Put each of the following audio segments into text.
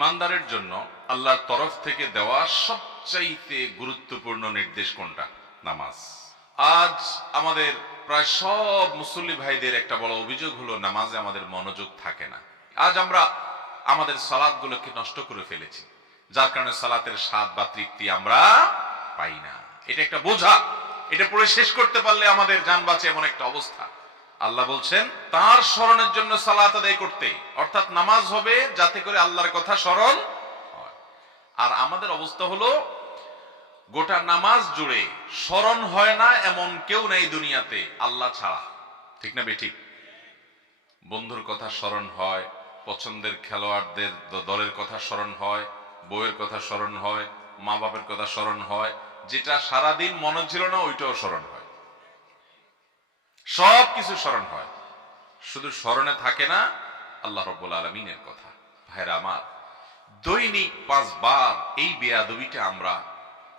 ইমানদারের জন্য আল্লাহর তরফ থেকে দেওয়া সবচাইতে গুরুত্বপূর্ণ নির্দেশ কোনটা? নামাজ। আজ আমাদের প্রায় সব মুসল্লি ভাইদের একটা বড় অভিযোগ হলো নামাজে আমাদের মনোযোগ থাকে না। আজ আমরা আমাদের সালাতগুলোকে নষ্ট করে ফেলেছি, যার কারণে সালাতের স্বাদ বা তৃপ্তি আমরা পাই না। এটা একটা বোঝা, এটা পড়ে শেষ করতে পারলে আমাদের জান বাঁচে এমন একটা অবস্থা। আল্লাহ বলছেন তার স্মরণের জন্য সালাত আদায় করতে, অর্থাৎ নামাজ হবে যাতে করে আল্লাহর কথা স্মরণ হয়। আর আমাদের অবস্থা হলো গোটা নামাজ জুড়ে স্মরণ হয় না এমন কেউ নেই দুনিয়াতে আল্লাহ ছাড়া। ঠিক না বেঠিক? বন্ধুর কথা স্মরণ হয়, পছন্দের খেলোয়াড়দের দলের কথা স্মরণ হয়, বউয়ের কথা স্মরণ হয়, মা বাপের কথা স্মরণ হয়, যেটা সারাদিন মনে ছিল না ওইটাও স্মরণ হয়, সব কিছু স্মরণ হয়, শুধু স্মরণে থাকে না আল্লাহ রাব্বুল আলামিনের কথা। ভাইরা আমার, দৈনিক 5 বার এই বেয়াদবিটা আমরা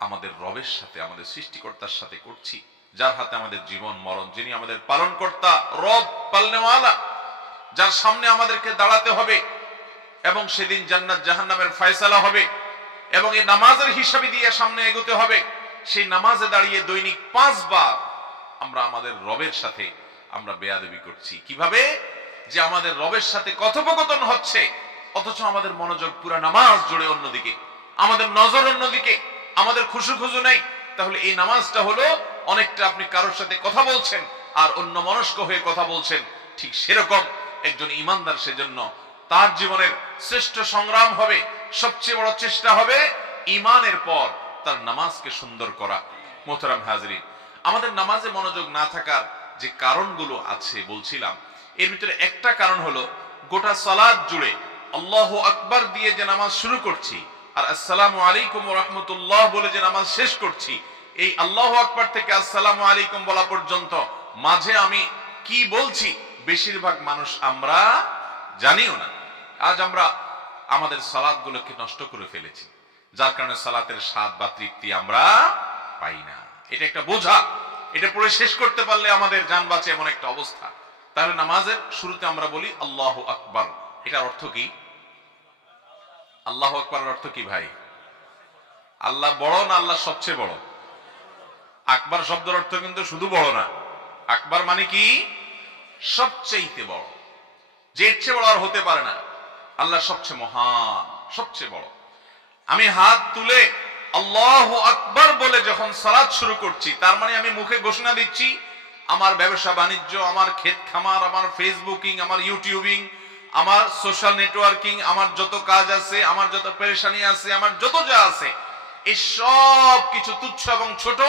আমাদের রবের সাথে, আমাদের সৃষ্টিকর্তার সাথে করছি, যার হাতে আমাদের জীবন মরণ, যিনি আমাদের পালনকর্তা, রব পালনেওয়ালা, যার সামনে আমাদেরকে দাঁড়াতে হবে এবং সেদিন জান্নাত জাহান্নামের ফয়সালা হবে এবং এই নামাজের হিসাবে দিয়ে সামনে এগোতে হবে। সেই নামাজে দাঁড়িয়ে দৈনিক 5 বার আমরা আমাদের রবের সাথে আমরা বেয়াদবি করছি। কিভাবে? যে আমাদের রবের সাথে কথোপকথন হচ্ছে, অথচ আমাদের মনোযোগ পুরো নামাজ জুড়ে অন্যদিকে, আমাদের নজর অন্যদিকে, আমাদের খুশু নেই। তাহলে এই নামাজটা হলো অনেকটা আপনি কারোর সাথে কথা বলছেন আর অন্য মনস্ক হয়ে কথা বলছেন। ঠিক সেরকম একজন ইমানদার, সেজন্য তার জীবনের শ্রেষ্ঠ সংগ্রাম হবে, সবচেয়ে বড় চেষ্টা হবে ঈমানের পর তার নামাজকে সুন্দর করা। মোহতারাম হাজরিন, আমাদের নামাজে মনোযোগ না থাকার যে কারণগুলো আছে বলছিলাম, এর ভিতরে একটা কারণ হলো গোটা সালাত জুড়ে আল্লাহু আকবার দিয়ে যে নামাজ শুরু করছি আর আসসালামু আলাইকুম ওয়া রাহমাতুল্লাহ বলে যে নামাজ শেষ করছি, এই আল্লাহু আকবার থেকে আসসালামু আলাইকুম বলা পর্যন্ত মাঝে আমি কি বলছি বেশিরভাগ মানুষ আমরা জানিও না। আজ আমরা আমাদের সালাতগুলোকে নষ্ট করে ফেলেছি, যার কারণে সালাতের স্বাদ বা তৃপ্তি আমরা পাই না। এটা একটা বোঝা, এটা পড়ে শেষ করতে পারলে আমাদের জান বাঁচে এমন একটা অবস্থা। তাহলে নামাজের শুরুতে আমরা বলি আল্লাহু আকবার, এটার অর্থ কি? আল্লাহু আকবারের অর্থ কি ভাই? আল্লাহ বড় না আল্লাহ সবচেয়ে বড়? আকবার শব্দের অর্থ কিন্তু শুধু বড় না, আকবার মানে কি? সবচেয়ে বড়, যে এর চেয়ে বড় আর হতে পারে না। আল্লাহ সবচেয়ে মহান, সবচেয়ে বড়। আমি হাত তুলে আল্লাহু আকবার বলে যখন সালাত শুরু করছি, তার মানে আমি মুখে ঘোষণা দিচ্ছি আমার ব্যবসা বাণিজ্য, আমার ক্ষেত খামার, আমার ফেসবুকিং, আমার ইউটিউবিং, আমার সোশ্যাল নেটওয়ার্কিং, আমার যত কাজ আছে, আমার যত পেরেশানি আছে, আমার যত যা আছে, এই সব কিছু তুচ্ছ এবং ছোট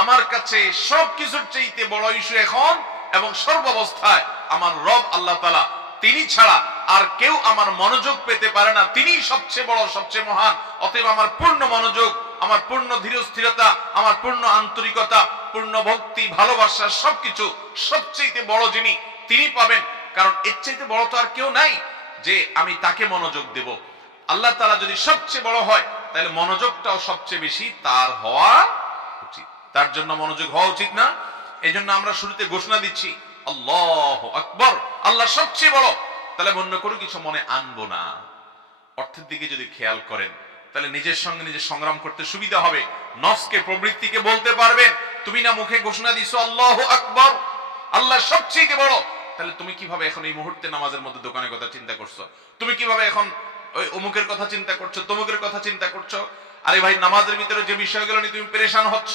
আমার কাছে সব কিছুর চাইতে বড় ইস্যু এখন এবং সর্বাবস্থায় আমার রব আল্লাহ তাআলা, তিনি ছাড়া আর কেউ আমার মনোযোগ পেতে পারে না। তিনি সবচেয়ে বড়, সবচেয়ে মহান। অতএব আমার পূর্ণ মনোযোগ, আমার পূর্ণ ধীর স্থিরতা, আমার পূর্ণ আন্তরিকতা, পূর্ণ ভক্তি, ভালোবাসা, সবকিছু সবচেয়ে বড় যিনি, তিনি পাবেন। কারণ এর চাইতে বড় তো আর কেউ নাই যে আমি তাকে মনোযোগ দেব। আল্লাহ তাআলা যদি সবচেয়ে বড় হয়, তাহলে মনোযোগটাও সবচেয়ে বেশি তার হওয়া উচিত, তার জন্য মনোযোগ হওয়া উচিত না? এজন্য আমরা শুরুতে ঘোষণা দিচ্ছি আল্লাহু আকবার, আল্লাহ সবচেয়ে বড়। তাহলে অন্য কোনো কিছু মনে আনবো না। অর্থের দিকে যদি খেয়াল করেন, তাহলে নিজের সঙ্গে নিজে সংগ্রাম করতে সুবিধা হবে। নফসকে, প্রবৃত্তিকে বলতে পারবেন, তুমি না মুখে ঘোষণা দিছো আল্লাহু আকবার, আল্লাহ সবচেয়ে বড়, তাহলে তুমি কিভাবে এখন এই মুহূর্তে নামাজের মধ্যে দোকানের কথা চিন্তা করছো? তুমি কিভাবে এখন ওই অমুকের কথা চিন্তা করছো, তমুকের কথা চিন্তা করছো? আরে ভাই, নামাজের ভিতরে যে বিষয়গুলো নিয়ে তুমি পেরেশান হচ্ছ,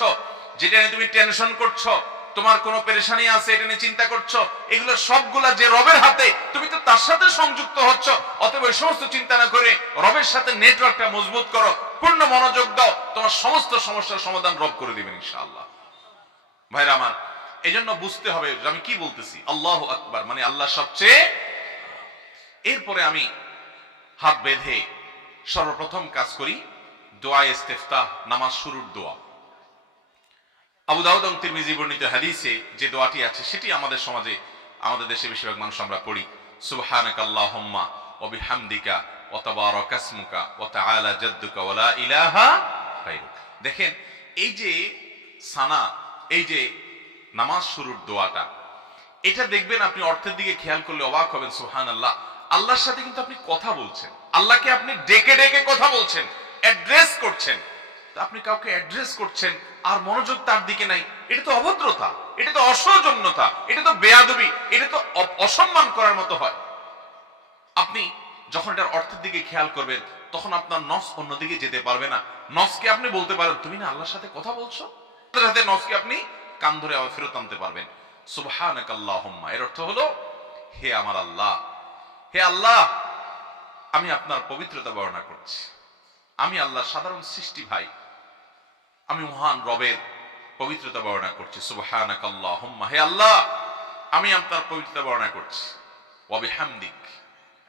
যেটা নিয়ে তুমি টেনশন করছো, তোমার কোনো পেরেশানি আছে এটা নিয়ে চিন্তা করছো, এগুলো সবগুলা যে রবের হাতে, তুমি তো তার সাথে সংযুক্ত হচ্ছ। অতএব ওই সমস্ত চিন্তা না করে রবের সাথে নেটওয়ার্কটা মজবুত করো, পূর্ণ মনোযোগ দাও, তোমার সমস্ত সমস্যার সমাধান রব করে দিবেন ইনশাআল্লাহ। ভাইরা আমার, এজন্য বুঝতে হবে যে আমি কি বলতেছি। আল্লাহু আকবার মানে আল্লাহ সবচেয়ে। এরপরে আমি হাত বেঁধে সর্বপ্রথম কাজ করি দোয়া ইস্তেফতাহ, নামাজ শুরুর দোয়া। আবু দাউদ এবং তিরমিজি বর্ণিত হাদিসে যে দোয়াটি আছে সেটি আমাদের সমাজে, আমাদের দেশে বেশিরভাগ মানুষ আমরা পড়ি, সুবহানাকাল্লাহুম্মা ওয়া বিহামদিকা ওয়া তাবারাকা ইসমুকা ওয়া তাআলা জাদ্দুকা ওয়া লা ইলাহা গায়রুক। দেখেন, এই যে সানা, এই যে নামাজ শুরুর দোয়াটা, এটা দেখবেন আপনি অর্থের দিকে খেয়াল করলে অবাক হবেন। সুবহানাল্লাহ, আল্লাহর সাথে কিন্তু আপনি কথা বলছেন, আল্লাহকে আপনি ডেকে ডেকে কথা বলছেন, অ্যাড্রেস করছেন। তো আপনি কাউকে অ্যাড্রেস করছেন আর মনোযোগ তার দিকে নাই, এটা তো অভদ্রতা, এটা তো অসৌজন্যতা, এটা তো বেয়াদবি, এটা তো অসম্মান করার মতো হয়। আপনি যখন এটার অর্থের দিকে খেয়াল করবেন তখন আপনার নস অন্যদিকে যেতে পারবে না। নসকে আপনি বলতে পারেন, তুমি না আল্লাহর সাথে কথা বলছো, সাথে নসকে আপনি কান ধরে আবার ফেরত আনতে পারবেন। সুবহানাকাল্লাহুম্মা, এর অর্থ হলো হে আমার আল্লাহ, হে আল্লাহ, আমি আপনার পবিত্রতা বর্ণনা করছি। আমি আল্লাহ সাধারণ সৃষ্টি ভাই, আমি মহান রবের পবিত্রতা বর্ণনা করছি। সুবহানাকাল্লাহুম্মা, হে আল্লাহ, আমি আপনার পবিত্রতা বর্ণনা করছি। ওয়া বিহামদিক,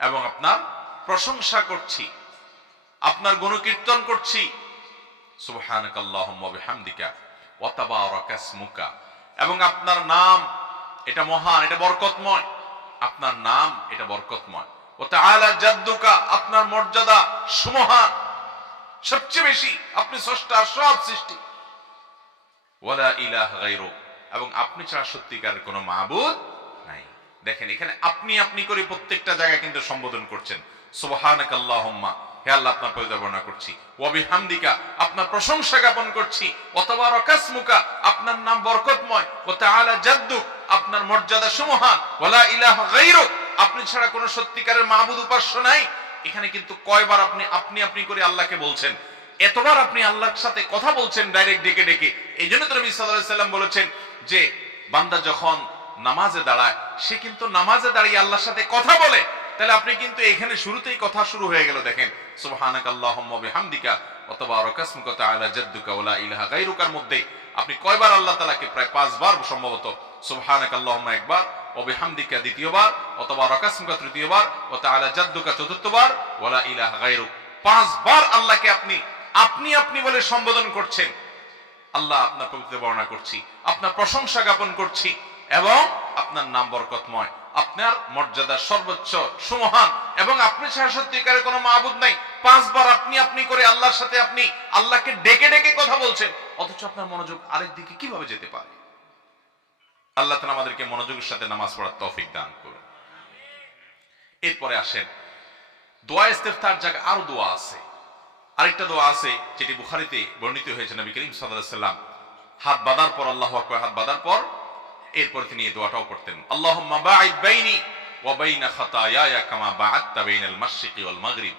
এবং আপনার প্রশংসা করছি, আপনার গুণকীর্তন করছি। সুবহানাকাল্লাহুম্মা ওয়া বিহামদিকা ওয়া তাবারাকা ইসমুকা, এবং আপনার নাম এটা মহান, এটা বরকতময়, আপনার নাম এটা বরকতময়। ওয়া তাআলা জাদ্দুকা, আপনার মর্যাদা সুমহান, সবচেয়ে বেশি, আপনি স্রষ্টা সব সৃষ্টি। ওয়ালা ইলাহা গায়রুক, এবং আপনি ছাড়া সত্যিকারের কোনো মাবুদ নাই। দেখেন এখানে আপনি আপনি করে প্রত্যেকটা জায়গায় কিন্তু সম্বোধন করছেন। সুবহানাকাল্লাহুম্মা, হে আল্লাহ, আপনার পবিত্রতা বর্ণনা করছি। ওয়া বিহামদিকা, আপনার প্রশংসা জ্ঞাপন করছি। ওয়া তাবারাকা ইসমুকা, আপনার নাম বরকতময়। ওয়া তাআলা জাদ্দুক, আপনার মর্যাদা সুমহান। ওয়ালা ইলাহা গায়রুক, আপনি ছাড়া কোনো সত্যিকারের মাবুদ উপাস্য নাই। এখানে কিন্তু কয়বার আপনি আপনি আপনি করে আল্লাহকে বলছেন, এতবার আপনি আল্লাহর সাথে কথা বলছেন ডাইরেক্ট ডেকে ডেকে। এই জন্য তো নবী সাল্লাল্লাহু আলাইহি সাল্লাম বলেছেন যে বান্দা যখন নামাজে দাঁড়ায় সে কিন্তু নামাজে দাঁড়িয়ে আল্লাহর সাথে কথা বলে। তাহলে আপনি কিন্তু এখানে শুরুতেই কথা শুরু হয়ে গেল। দেখেন সুবহানাকাল্লাহুম্মা ওয়া বিহামদিকা ওয়া তাবারাকা ইসমুকা ওয়া তাআলা জাদ্দুকা ওয়া লা ইলাহা গায়রুকার মধ্যে আপনি কয়বার আল্লাহ তাআলাকে, প্রায় 5 বার সম্ভবত। সুবহানাকাল্লাহুম্মা একবার, ওয়া বিহামদিকা দ্বিতীয়বার, ওয়া তাবারাকা ইসমুকা তৃতীয়বার, ওয়া তাআলা জাদ্দুকা চতুর্থবার, ওয়া লা ইলাহা গায়রুক 5 বার আল্লাহকে আপনি আপনি আপনি বলে সম্বোধন করছেন। আল্লাহ, আপনার পবিত্রতা বর্ণনা করছি, আপনার প্রশংসা জ্ঞাপন করছি, এবং আপনার নাম বরকতময়, আপনার মর্যাদা সর্বোচ্চ সুমহান, এবং আপনি ছাড়া সত্যিকারের কোনো মাবুদ নাই। 5 বার আপনি আপনি করে আল্লাহর সাথে আপনি আল্লাহকে ডেকে ডেকে কথা বলছেন, অথচ আপনার মনোযোগ আরেক দিকে কিভাবে যেতে পারে? আল্লাহ তাআলা আমাদেরকে মনোযোগের সাথে নামাজ পড়ার তৌফিক দান করুন। এরপরে আসেন দোয়া ইস্তেফতার জায়গায় আরো দোয়া আছে। আরেকটা দোয়া আছে যেটি বুখারীতে বর্ণিত হয়েছে। নবী করিম সাল্লাল্লাহু আলাইহি সাল্লাম হাত বাঁধার পর, আল্লাহু আকবার হাত বাঁধার পর এরপর তিনি এই দোয়াটাও পড়তেন, আল্লাহুম্মা বাঈদ বাইনি ওয়া বাইনা খাতায়ায়া কামা বা'আদতা বাইনাল মাশরিকি ওয়াল মাগরিব।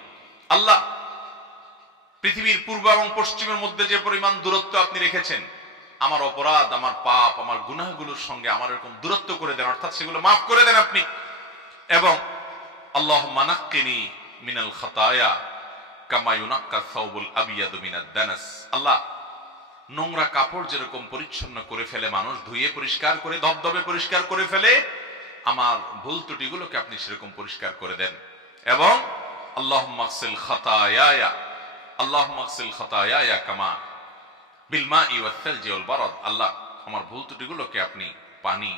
আল্লাহ, পৃথিবীর পূর্ব এবং পশ্চিমের মধ্যে যে পরিমাণ দূরত্ব আপনি রেখেছেন, আমার অপরাধ, আমার পাপ, আমার গুনাহগুলোর সঙ্গে আমার এরকম দূরত্ব করে দেন, অর্থাৎ সেগুলো মাফ করে দেন আপনি। এবং আল্লাহুম্মা নাক্কিনি মিনাল খাতায়া কামা ইউনাক্কা সাওবুল আবিয়াদু মিনাদ দানাস। আল্লাহ, নোংরা কাপড় যেরকম পরিচ্ছন্ন করে ফেলে মানুষ, ধুয়ে পরিষ্কার করে ধবধবে পরিষ্কার করে ফেলে, আমার ভুল ত্রুটিগুলোকে আপনি সেরকম পরিষ্কার করে দেন। এবং আল্লাহুম্মা আগসিল খাতায়ায়া, আল্লাহুম্মা আগসিল খাতায়ায়া কামা বিল মাই ওয়াস সালজি ওয়াল বারাদ। আল্লাহ, আমার ভুল ত্রুটিগুলোকে আপনি পানি,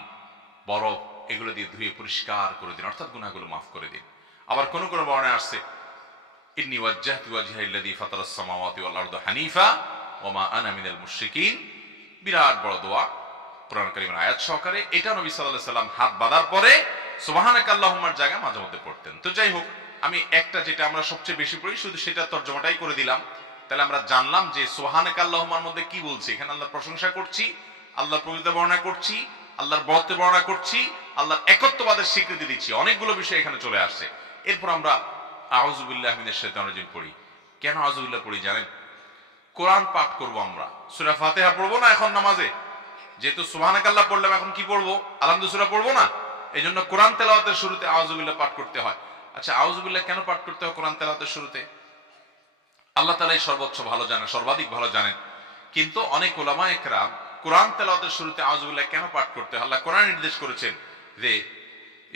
বরফ এগুলো দিয়ে ধুয়ে পরিষ্কার করে দিন, অর্থাৎ গুনাহগুলো মাফ করে দিন। আবার কোন কোন বর্ণনায় আসছে, ইন্নী ওয়াজ্জাহতু ওয়াজহিয়া লিল্লাযী ফাতারাস সামাওয়াতি ওয়াল আরদা হানিফা ওয়া মা আনা মিনাল মুশরিকিন। বিরাট বড় দোয়া, কোরআন কারীমের আয়াত সহকারে। এটা নবী সাল্লাল্লাহু আলাইহি সাল্লাম হাত বাঁধার পরে সুবহানাকাল্লাহুম্মার জায়গায় মাঝে মধ্যে পড়তেন। তো যাই হোক, আমি একটা যেটা আমরা সবচেয়ে বেশি পড়ি শুধু সেটা তর্জমাটাই করে দিলাম। তাহলে আমরা জানলাম যে সুবহানাকাল্লাহুম্মার মধ্যে কি বলছি। এখানে আল্লাহর প্রশংসা করছি, আল্লাহর পবিত্রতা বর্ণনা করছি, আল্লাহর বরকত বর্ণনা করছি, আল্লাহর একত্ববাদের স্বীকৃতি দিচ্ছি। অনেকগুলো বিষয় এখানে চলে আসছে। এরপর আমরা আউযু বিল্লাহি মিনাশ শাইতানির রাজিম পড়ি। কেন আউযু বিল্লাহ পড়ি জানেন? কোরআন পাঠ করব আমরা, সূরা ফাতিহা পড়বো না এখন নামাজে? যেহেতু সুবহানাকাল্লাহ পড়লাম, এখন কি পড়বো? আলহামদুলিল্লাহ সূরা পড়বো না? এই জন্য কোরআন তেলাওয়াতের শুরুতে আউযু বিল্লাহ পাঠ করতে হয়। আচ্ছা, আউযু বিল্লাহ কেন পাঠ করতে হয় কোরআন তেলাওয়াতের শুরুতে? আল্লাহ তাআলাই সর্বোচ্চ ভালো জানেন, সর্বাধিক ভালো জানেন। কিন্তু অনেক উলামা একরাম কোরআন তেলাওয়াতের শুরুতে আউযু বিল্লাহ কেন পাঠ করতে হয়? আল্লাহ কোরআন নির্দেশ করেছেন যে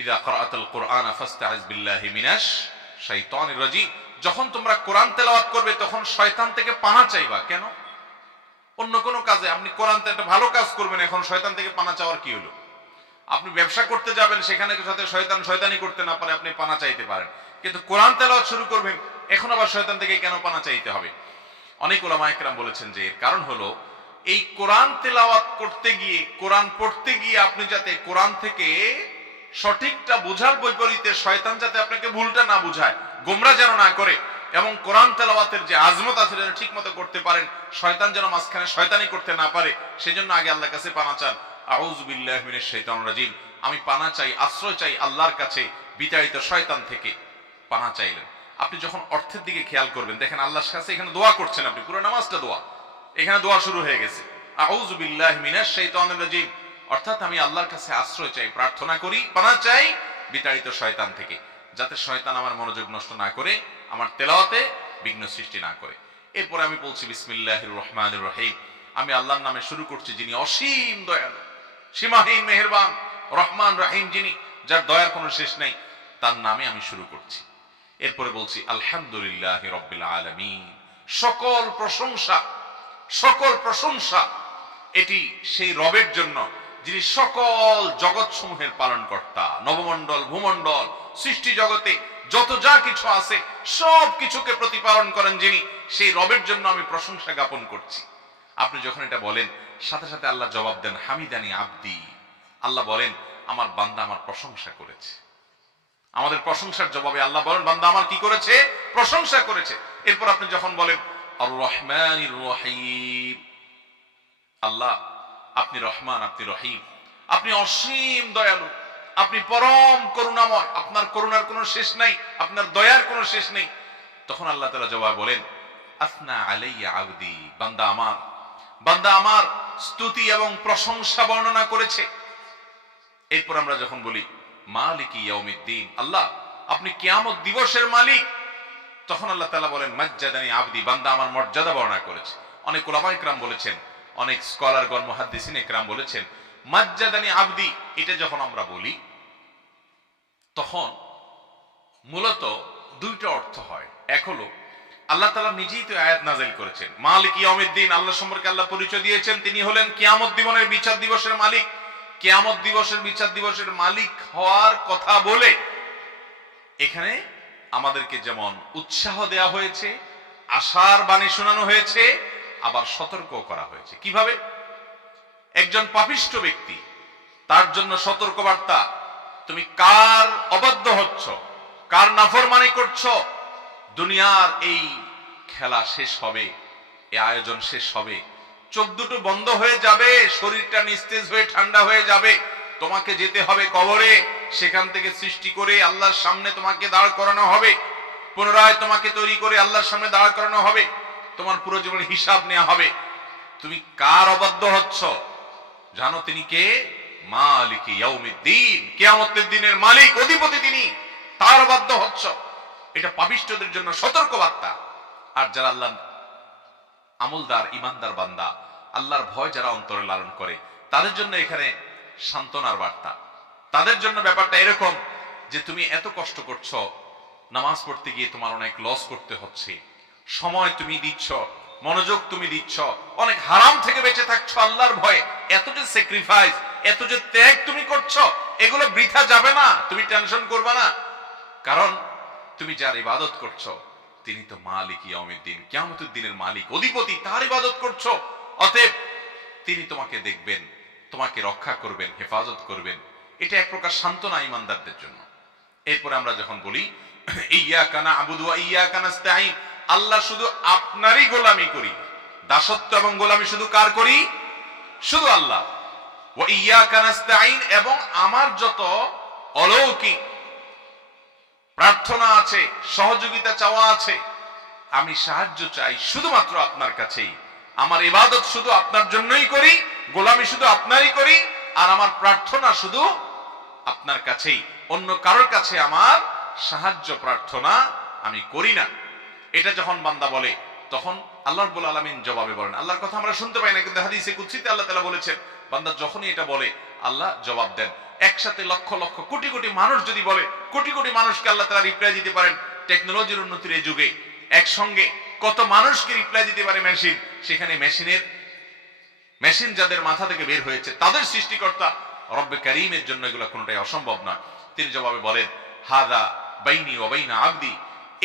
ইযা ক্রাআতাল কুরআনা ফাস্তাইজ বিল্লাহি মিনাশ শাইতানির রাজিম। যখন তোমরা কোরআন তেলাওয়াত করবে তখন শয়তান থেকে পানা চাইবা। কেন? অন্য কোনো কাজে আপনি কোরআনতে একটা ভালো কাজ করবেন, এখন শয়তান থেকে পানা চাওয়ার কি হলো? আপনি ব্যবসা করতে যাবেন, সেখানে সাথে শয়তান শয়তানি করতে না পারে, আপনি পানা চাইতে পারেন। কিন্তু কোরআন তেলাওয়াত শুরু করবেন, এখন আবার শয়তান থেকে কেন পানা চাইতে হবে? অনেক উলামা একরাম বলেছেন যে এর কারণ হলো এই কোরআন তেলাওয়াত করতে গিয়ে, কোরআন পড়তে গিয়ে আপনি যাতে কোরআন থেকে সঠিকটা বোঝার বৈপরীতে শয়তান যাতে আপনাকে ভুলটা না বুঝায়, গোমরা যেন না করে, এবং কোরআন তেলাওয়াতের যে আজমত আছে যেন ঠিক মতো করতে পারেন, শয়তান যেন মাঝখানে শয়তানি করতে না পারে, সেজন্য আগে আল্লাহর কাছে পানা চান। আউযু বিল্লাহি মিনাশ শাইতানির রাজিম, আমি পানা চাই, আশ্রয় চাই আল্লাহর কাছে বিতাড়িত শয়তান থেকে। পানা চাইলেন। আপনি যখন অর্থের দিকে খেয়াল করবেন, দেখেন আল্লাহর কাছে এখানে দোয়া করছেন, আপনি পুরো নামাজটা দোয়া, এখানে দোয়া শুরু হয়ে গেছে। আউযু বিল্লাহি মিনাশ শাইতানির রাজিম, অর্থাৎ আমি আল্লাহর কাছে আশ্রয় চাই, প্রার্থনা করি, পানা চাই বিতাড়িত শয়তান থেকে, যাতে শয়তান আমার মনোযোগ নষ্ট না করে, আমার তেলাওয়াতে বিঘ্ন সৃষ্টি না করে। এরপরে আমি বলছি বিসমিল্লাহির রহমানির রহিম, আমি আল্লাহর নামে শুরু করছি যিনি অসীম দয়ালু, সীমাহীন মেহেরবান, রহমান রহিম, যিনি যার দয়ার কোনো শেষ নেই, তার নামে আমি শুরু করছি। এরপরে বলছি আলহামদুলিল্লাহি রাব্বিল আলামিন, সকল প্রশংসা, সকল প্রশংসা এটি সেই রবের জন্য যিনি সকল জগৎ সমূহের পালন কর্তা, নবমণ্ডল, ভূমণ্ডল, সৃষ্টি জগতে যত যা কিছু আছে সব কিছুকে প্রতিপালন করেন যিনি, সেই রবের জন্য আমি প্রশংসা জ্ঞাপন করছি। আপনি যখন এটা বলেন, সাথে সাথে আল্লাহ জবাব দেন হামিদানি আব্দি, আল্লাহ বলেন আমার বান্দা আমার প্রশংসা করেছে। আমাদের প্রশংসার জবাবে আল্লাহ বলেন বান্দা আমার কি করেছে? প্রশংসা করেছে। এরপর আপনি যখন বলেন আর রহমানির রহিম, আল্লাহ আপনি রহমান, আপনি রহিম, আপনি অসীম দয়ালু, আপনি পরম করুণাময়, আপনার করুণার কোনো শেষ নাই, আপনার দয়ার কোনো শেষ নেই। তখন আল্লাহ তাআলা জবাব বলেন আসনা আলাইয়া আবদি, বান্দা আমার স্তুতি এবং প্রশংসা বর্ণনা করেছে। এরপর আমরা যখন বলি মালিকি ইয়াউমিদ্দিন, আল্লাহ আপনি কিয়ামত দিবসের মালিক, তখন আল্লাহ তাআলা বলেন মাজ্জাদানি আবদি, বান্দা আমার মর্যাদা বর্ণনা করেছে। অনেক উলামা ইকরাম বলেছেন, অনেক স্কলারগণ, মুহাদ্দিসিন ইকরাম বলেছেন মাজ্জাদানি আবদি, এটা যখন আমরা বলি তখন মূলত দুইটা অর্থ হয়। এক হলো আল্লাহ তাআলা নিজেই তো আয়াত নাযিল করেছেন, মালিক ইয়াউমিদ্দিন, আল্লাহ সম্পর্কে আল্লাহ পরিচয় দিয়েছেন তিনি হলেন কিয়ামত দিবসের বিচার দিবসের মালিক। কিয়ামত দিবসের বিচার দিবসের মালিক হওয়ার কথা বলে এখানে আমাদেরকে যেমন উৎসাহ দেয়া হয়েছে, আশার বাণী শোনানো হয়েছে, আবার সতর্ক করা হয়েছে। কিভাবে? একজন পাপিষ্ঠ ব্যক্তি, তার জন্য সতর্ক বার্তা, তুমি কার অবাধ্য হচ্ছ, কার নাফরমানি করছো, দুনিয়ার এই খেলা শেষ হবে, এই আয়োজন শেষ হবে, চোখ দুটো বন্ধ হয়ে যাবে, শরীরটা নিস্তেজ হয়ে ঠান্ডা হয়ে যাবে, তোমাকে যেতে হবে কবরে, সেখান থেকে সৃষ্টি করে আল্লাহর সামনে তোমাকে দাঁড় করানো হবে, পুনরায় তোমাকে তৈরি করে আল্লাহর সামনে দাঁড় করানো হবে, তোমার পুরো জীবনের হিসাব নেওয়া হবে। তুমি কার অবাধ্য হচ্ছ জানো? তিনি কে? মালিকি ইয়াউমিদ্দিন, কিয়ামতের দিনের মালিক, অধিপতি তিনি, তার অবাধ্য হচ্ছ। এটা পাপিষ্ঠদের জন্য সতর্ক বার্তা। আর যারা আল্লাহ আমলদার, ইমানদার বান্দা, আল্লাহর ভয় যারা অন্তরে লালন করে, তাদের জন্য এখানে সান্ত্বনার বার্তা। তাদের জন্য ব্যাপারটা এরকম যে তুমি এত কষ্ট করছো, নামাজ পড়তে গিয়ে তোমার অনেক লস করতে হচ্ছে, সময় তুমি দিচ্ছ, মনোযোগ তুমি দিচ্ছ, অনেক হারাম থেকে বেঁচে থাকছো আল্লাহর ভয়ে, এত যে স্যাক্রিফাইস, এত যে ত্যাগ তুমি করছো, এগুলো বৃথা যাবে না, তুমি টেনশন করবে না, কারণ তুমি যার ইবাদত করছো তিনি তো মালিক ইয়াউমিদ্দিন, কিয়ামতের দিনের মালিক, অধিপতি, তার ইবাদত করছো, অতএব তিনি তোমাকে দেখবেন, তোমাকে রক্ষা করবেন, হেফাজত করবেন। এটা এক প্রকার সান্ত্বনা ইমানদারদের জন্য। এরপরে আমরা যখন বলি ইয়্যাকা না'বুদু ওয়া ইয়্যাকা নাস্তাঈন, আল্লাহ শুধু আপনারই গোলামি করি, দাসত্ব এবং গোলামি শুধু কার করি? শুধু আল্লাহ। ওয়া ইয়্যাকা নাস্তাঈন, এবং আমার যত অলৌকিক প্রার্থনা আছে, সহযোগিতা চাওয়া আছে, আমি সাহায্য চাই শুধুমাত্র আপনার কাছেই, আমার ইবাদত শুধু আপনার জন্যই করি, গোলামি শুধু আপনারই করি, আর আমার প্রার্থনা শুধু আপনার কাছেই, অন্য কারোর কাছে আমার সাহায্য প্রার্থনা আমি করি না। এটা যখন বান্দা বলে তখন আল্লাহ রাব্বুল আলামিন জবাবে বলেন, আল্লাহর কথা আমরা শুনতে পাই না, কিন্তু হাদিসে কুদসিতে আল্লাহ তাআলা বলেছেন বান্দা যখনই এটা বলে আল্লাহ জবাব দেন। একসাথে লক্ষ লক্ষ কোটি কোটি মানুষ যদি বলে, কোটি কোটি মানুষকে আল্লাহ তাআলা রিপ্লাই দিতে পারেন। টেকনোলজির উন্নতির এই যুগে একসঙ্গে কত মানুষকে রিপ্লাই দিতে পারে মেশিন, সেখানে মেশিন যাদের মাথা থেকে বের হয়েছে, তাদের সৃষ্টিকর্তা রব্বে কারীমের জন্য এগুলো কোনোটাই অসম্ভব নয়। তিনি জবাবে বলেন হাদা বাইনি ওয়া বাইনা আবদি,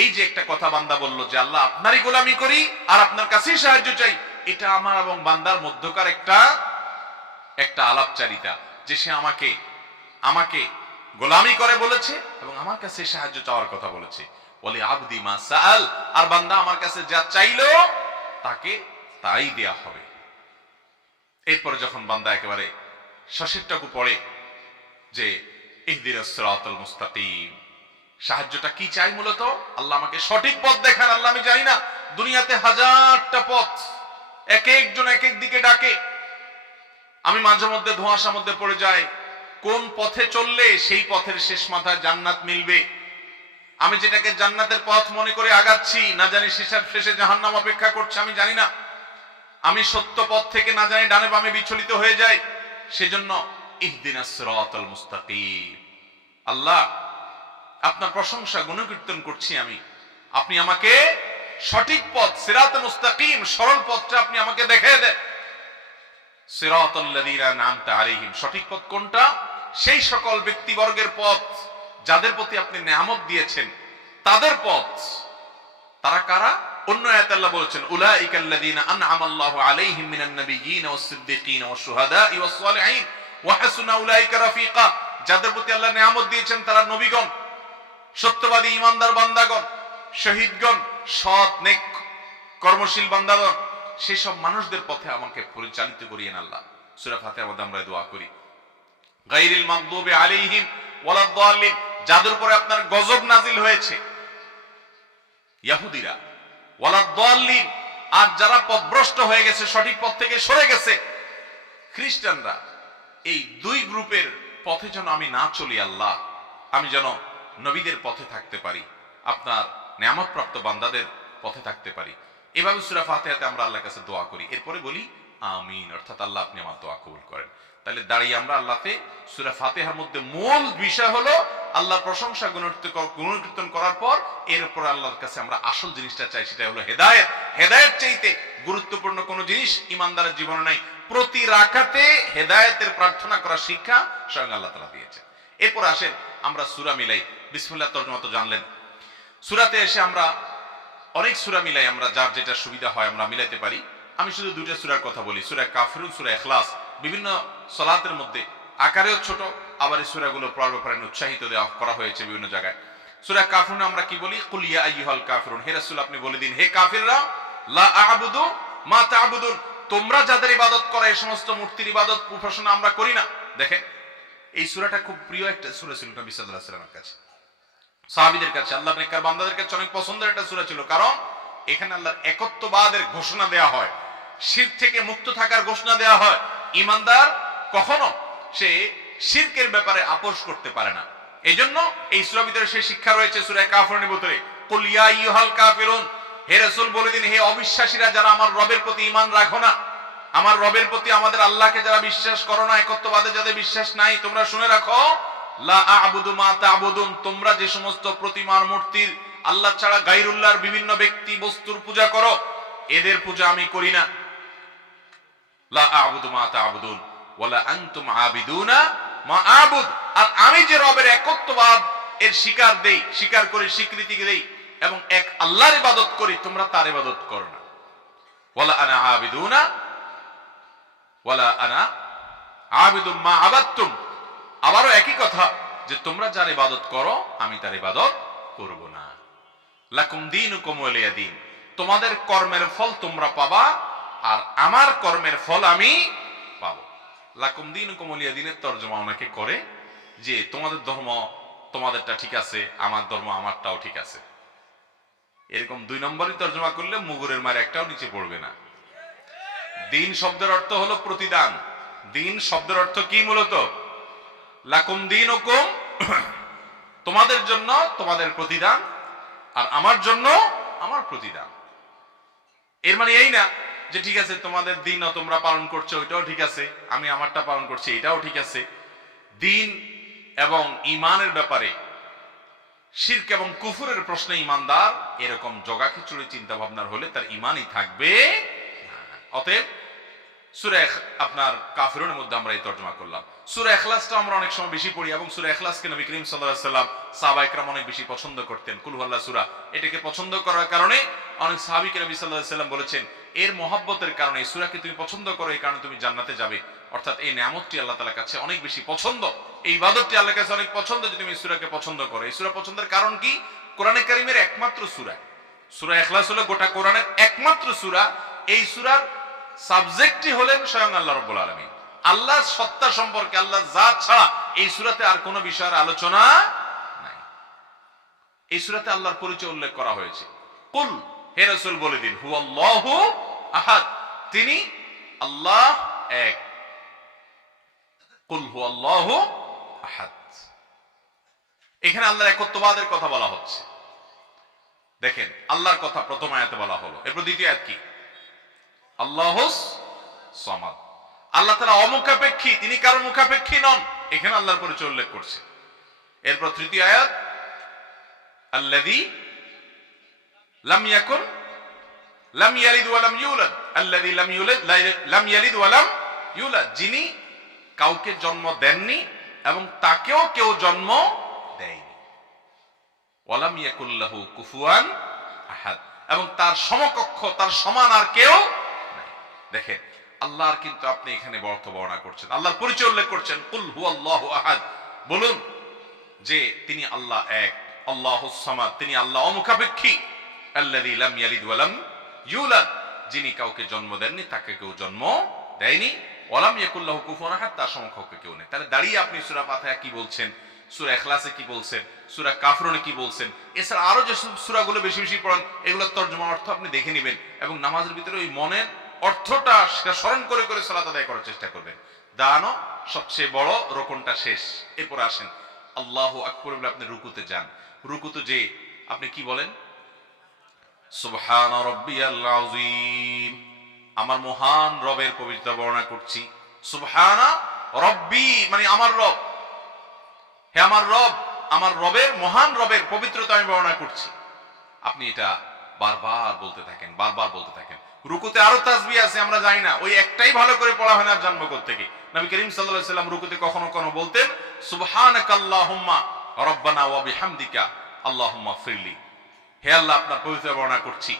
এই যে একটা কথা বান্দা বলল যে আল্লাহ আপনারই গোলামি করি আর আপনার কাছেই সাহায্য চাই, এটা আমার এবং বান্দার মধ্যকার একটা আলাপচারিতা, যে সে আমাকে গোলামি করে বলেছে এবং আমার কাছে সাহায্য চাওয়ার কথা বলেছে। বলে আবদি মা সাআল, আর বান্দা আমার কাছে যা চাইলো তাকে তাই দেয়া হবে। এরপরে যখন বান্দা একেবারে শেষেরটুকু পড়ে যে ইহদিনাস সিরাতাল মুস্তাকিম, সাহায্যটা কি চাই মূলত? আল্লাহ আমাকে সঠিক পথ দেখান। আল্লাহ আমি জানি না, দুনিয়াতে হাজারটা পথ, এক একজন এক এক দিকে ডাকে, আমি মাঝে মধ্যে ধোঁয়াশার মধ্যে পড়ে যাই, কোন পথে চললে সেই পথের শেষ মাথায় জান্নাত মিলবে। আমি যেটাকে জান্নাতের পথ মনে করে আগাচ্ছি, না জানি শেষে জাহান্নাম অপেক্ষা করছে, আমি জানি না। আমি সত্য পথ থেকে না জানি ডানে বামে বিচলিত হয়ে যাই। সেজন্য ইহদিনাস সিরাতাল মুস্তাকিম, আল্লাহ আপনার প্রশংসা গুণকীর্তন করছি আমি, আপনি আমাকে সঠিক পথ সিরাত মুস্তাকিম, সরল পথটা আপনি আমাকে দেখিয়ে দেন। সিরাতাল্লাযীনা আন'আমতা আলাইহিম, সঠিক পথ কোনটা? সেই সকল ব্যক্তিবর্গের পথ যাদের প্রতি আপনি নেয়ামত দিয়েছেন, তাদের পথ। তারা কারা? অন্য আয়াতে আল্লাহ বলেছেন উলাইকাল্লাযীনা আন'আমাল্লাহু আলাইহিম মিনান নাবিয়্যিনা ওয়াস-সিদ্দীকিনা ওয়াশ-শুহাদা'i ওয়াস-সালিহিন ওয়া হাসুনা উলাইকা রাফীকা, যাদের প্রতি আল্লাহ নেয়ামত দিয়েছেন তারা নবীগণ, সত্যবাদী ঈমানদার বান্দাগণ, শহীদগণ, সৎ নেক কর্মশীল বান্দাগণ, সেসব মানুষদের পথে আমাকে পরিচালিত করিয়েন আল্লাহ। সূরা ফাতিহার মধ্যে আমরা দোয়া করি গায়রিল মাগদুবি আলাইহিম ওয়ালাদ-দাল্লিন, যাদের উপরে আপনার গজব নাজিল হয়েছে ইহুদিরা, ওয়ালাদ-দাল্লিন, আর যারা পথভ্রষ্ট হয়ে গেছে, সঠিক পথ থেকে সরে গেছে খ্রিস্টানরা, এই দুই গ্রুপের পথে যেন আমি না চলি আল্লাহ, আমি যেন নবীদের পথে থাকতে পারি, আপনার নেয়ামতপ্রাপ্ত বান্দাদের পথে থাকতে পারি। এভাবে সূরা ফাতিহাতে আমরা আল্লাহর কাছে দোয়া করি, এরপরে বলি আমিন, অর্থাৎ আল্লাহ আপনি আমার দোয়া কবুল করেন। তাহলে দাঁড়িয়ে আমরা আল্লাহকে সূরা ফাতিহার মধ্যে মূল বিষয় হলো আল্লাহর প্রশংসা গুণকীর্তন করার পর এরপর আল্লাহর কাছে আমরা আসল জিনিসটা চাই, সেটা হলো হেদায়েত। হেদায়েত চাইতে গুরুত্বপূর্ণ কোনো জিনিস ইমানদারের জীবনে নাই। প্রতি রাকাতে হেদায়েতের প্রার্থনা করার শিক্ষা স্বয়ং আল্লাহ তাআলা দিয়েছেন। এরপর আসেন আমরা সূরা মিলাই। বিসমিল্লাহ তরজমা তো জানলেন। সূরাতে এসে আমরা অনেক সূরা মিলাই, আমরা যার যেটা সুবিধা হয় আমরা মিলাইতে পারি। আমি শুধু দুইটা সূরার কথা বলি, সূরা কাফিরুন, সূরা ইখলাস। বিভিন্ন সালাতের মধ্যে আকারেও ছোট, আবার এই সূরাগুলো পড়ার ব্যাপারে উৎসাহিত দেওয়া করা হয়েছে বিভিন্ন জায়গায়। সূরা কাফিরুনে আমরা কি বলি? কুল ইয়া আইয়ুহাল কাফিরুন, হে রাসূল আপনি বলে দিন, হে কাফিররা, লা আ'বুদু মা তা'বুদুন, তোমরা যাদের ইবাদত করো এই সমস্ত মূর্তির ইবাদত উপাসনা আমরা করি না। দেখেন এই সূরাটা খুব প্রিয় একটা সূরা ছিল নবী সাল্লাল্লাহু আলাইহি ওয়াসাল্লামের কাছে, সাহাবীদের কাছে, আল্লাহর নেককার বান্দাদের কাছে অনেক পছন্দের একটা সূরা ছিল। কারণ এখানে আল্লাহর একত্ববাদের ঘোষণা দেয়া হয়, শিরক থেকে মুক্ত থাকার ঘোষণা দেয়া হয়। ঈমানদার কখনো সে শিরকের ব্যাপারে আপোষ করতে পারে না। এজন্য এই সূরার ভিতরে সেই শিক্ষা রয়েছে সূরা কাফিরুনের ভিতরে, কুল ইয়া আইয়ুহাল কাফিরুন, হে রাসূল বলে দিন, হে অবিশ্বাসীরা যারা আমার রবের প্রতি ঈমান রাখো না, আমার রবের প্রতি আমাদের আল্লাহকে যারা বিশ্বাস করো না, একত্ববাদে যাদের বিশ্বাস নাই, তোমরা শুনে রাখো, লা আ'বুদু মা তা'বুদুন, তোমরা যে সমস্ত প্রতিমার মূর্তির আল্লাহ ছাড়া গায়রুল্লাহর বিভিন্ন ব্যক্তি বস্তুর পূজা করো, এদের পূজা আমি করি না। লা আ'বুদু মা তা'বুদুন ওয়ালা আনতুম আবিদুনা মা আ'বুদ, আর আমি যে রবের একত্ববাদ এর স্বীকার করি, স্বীকৃতি দেই এবং এক আল্লাহর ইবাদত করি, তোমরা তার ইবাদত করো না। ওয়ালা আনা আবিদুনা ওয়ালা আনা আবিদুম মা আবাদতুম, আবারও একই কথা যে তোমরা যার ইবাদত করো আমি তার ইবাদত করব না। লাকুম দীনুকুম ওয়ালিয়া দীন, তোমাদের কর্মের ফল তোমরা পাবা আর আমার কর্মের ফল আমি পাবো। লাকুম দীনুকুম ওয়ালিয়া দীনের তরজমা অনেকে করে যে তোমাদের ধর্ম তোমাদেরটা ঠিক আছে, আমার ধর্ম আমারটাও ঠিক আছে। এরকম দুই নম্বরই তরজমা করলে মুগুরের মার একটাও নিচে পড়বে না। দিন শব্দের অর্থ হলো প্রতিদান। দিন শব্দের অর্থ কি? মূলত লাকুম দীনুকুম, তোমাদের জন্য তোমাদের প্রতিদান আর আমার জন্য আমার প্রতিদান। এর মানে এই না যে ঠিক আছে তোমাদের দিনও তোমরা পালন করছো ওইটাও ঠিক আছে, আমি আমারটা পালন করছি এটাও ঠিক আছে। দিন এবং ঈমানের ব্যাপারে শিরক এবং কুফরের প্রশ্নে ঈমানদার এরকম জগাখিচুড়ি চিন্তা ভাবনার হলে তার ঈমানই থাকবে না। অতএব সূরা আপনার কাফিরুনের মধ্যে আমরা এই তরজমা করলাম। সূরা ইখলাসটা আমরা অনেক সময় বেশি পড়ি এবং সূরা ইখলাসকে নবী করিম সাল্লাল্লাহু আলাইহি ওয়াসাল্লাম সাহাবায়ে কেরাম অনেক বেশি পছন্দ করতেন। কুল হুয়াল্লাহ সূরা, এটাকে পছন্দ করার কারণে অনেক সাহাবীকে নবী সাল্লাল্লাহু আলাইহি ওয়াসাল্লাম বলেছেন এর মহব্বতের কারণে, এই সূরাকে তুমি পছন্দ করো, এই কারণে তুমি জান্নাতে যাবে। অর্থাৎ এই নিয়ামতটি আল্লাহ তাআলার কাছে অনেক বেশি পছন্দ, এই ইবাদতটি আল্লাহর কাছে অনেক পছন্দ যে তুমি এই সূরাকে পছন্দ করো। এই সূরা পছন্দের কারণ কি? কোরআনে কারীমের একমাত্র সূরা, সূরা ইখলাস হলো গোটা কোরআনের একমাত্র সূরা। এই সূরার সাবজেক্টই হলেন স্বয়ং আল্লাহ রাব্বুল আলামিন। আল্লাহর সত্তা সম্পর্কে, আল্লাহর জাত ছাড়া এই সূরাতে আর কোনো বিষয়ের আলোচনা নাই। এই সূরাতে আল্লাহর পরিচয় উল্লেখ করা হয়েছে। কুল, হে রাসূল বলে দিন, হুয়াল্লাহু আহাদ, তিনি আল্লাহ এক। কুল হুয়াল্লাহু আহাদ, এখানে আল্লাহর একত্ববাদের কথা বলা হচ্ছে। দেখেন, আল্লাহর কথা প্রথম আয়াতে বলা হলো, এরপর দ্বিতীয় আয়াত কি? আল্লাহুস সামাদ, আল্লাহ তাআলা অমুখাপেক্ষী, তিনি কারো মুখাপেক্ষী নন, এখানে আল্লাহর পরিচয় উল্লেখ করছে। এরপর তৃতীয় আয়াত, আল্লাযী লাম ইয়াকুন লাম ইয়ালিদ ওয়া লাম ইউলাদ, আল্লাযী লাম ইয়ালিদ ওয়া লাম ইউলাদ, যিনি কাউকে জন্ম দেননি এবং তাকেও কেউ জন্ম দেয়নি। ওয়া লাম ইয়াকুল লাহু কুফুয়ান আহাদ, এবং তার সমকক্ষ, তার সমান আর কেউ নাই। দেখেন, আল্লাহর কিন্তু আপনি এখানে অর্থ বর্ণনা করছেন, আল্লাহর পরিচয় উল্লেখ করছেন। কুল হুয়াল্লাহু আহাদ, বলুন যে তিনি আল্লাহ এক, আল্লাহুস সামাদ, তিনি আল্লাহ অমুখাপেক্ষী। আল্লাযী লাম ইয়ালিদ ওয়া লাম ইউলাদ, যিনি কাউকে জন্ম দেননি, তাকে কেউ জন্ম দেয়নি। ওয়া লাম ইয়াকুল লাহু কুফুয়ান আহাদ, তার সমকক্ষ কেউ নেই। তাহলে দাঁড়িয়ে আপনি সূরা ফাতিহা কি বলছেন, সূরা ইখলাসে কি বলছেন, সূরা কাফরুনে কি বলছেন, এছাড়া আরো যে সূরাগুলো বেশি বেশি পড়েন, এগুলোর তরজমা অর্থ আপনি দেখে নেবেন এবং নামাজের ভিতরে ওই মনের অর্থটা স্মরণ করে করে সালাত আদায় করার চেষ্টা করবেন। দাঁড়ানো সবচেয়ে বড়, রোকনটা শেষ। এরপর আসেন আল্লাহু আকবার বলে আপনি রুকুতে যান। রুকুতে যে আপনি কি বলেন? সুবহান রাব্বিয়াল আযীম, আমার মহান রবের পবিত্রতা বর্ণনা করছি। সুবহানা রব্বি মানে আমার রব, হে আমার রব, আমার রবের, মহান রবের পবিত্রতা আমি বর্ণনা করছি। আপনি এটা বারবার বলতে থাকেন, বারবার বলতে থাকেন। রুকুতে আরো তাসবিহ আছে, আমরা জানি না, ওই একটাই ভালো করে পড়া হয় না, জন্ম থেকে। নবী করিম সাল্লাল্লাহু আলাইহি ওয়াসাল্লাম রুকুতে কখনো কখনো বলতেন সুবহানাকাল্লাহুম্মা রাব্বানা ওয়া বিহামদিকা আল্লাহুম্মা ফিরলি, হে আল্লাহ, আপনার পবিত্রতা বর্ণনা করছি,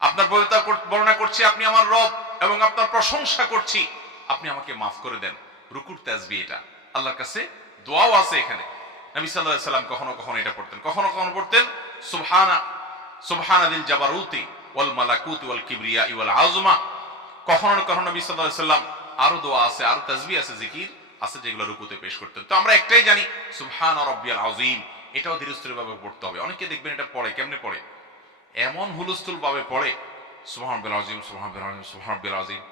আপনার পবিত্রতা বর্ণনা করছি, আপনি আমার রব, এবং আপনার প্রশংসা করছি, আপনি আমাকে মাফ করে দেন। রুকুর তাসবিহ এটা, আল্লাহর কাছে দোয়াও আছে এখানে। নবী সাল্লাল্লাহু আলাইহি ওয়াসাল্লাম কখনো কখনো এটা পড়তেন, কখনো কখনো পড়তেন সুবহানাদিল জাবারুতি ওয়াল মালাকুতি ওয়াল কিবরিয়া ওয়াল আযমা। কখনো কখনো নবী সাল্লাল্লাহু আলাইহি ওয়াসাল্লাম আরো দোয়া আছে, আরো তাসবিহ আছে, জিকির আছে, যেগুলো রুকুতে পেশ করতেন। তো আমরা একটাই জানি, সুবহান রাব্বিয়াল আযীম, এটাও ধীরস্থির ভাবে পড়তে হবে। অনেকে দেখবেন এটা পড়ে, কেমনে পড়ে? এমন হুলস্থুল ভাবে পড়ে, সুবহান রাব্বিয়াল আযীম, সুবহান রাব্বিয়াল আযীম, সুবহান রাব্বিয়াল আযীম।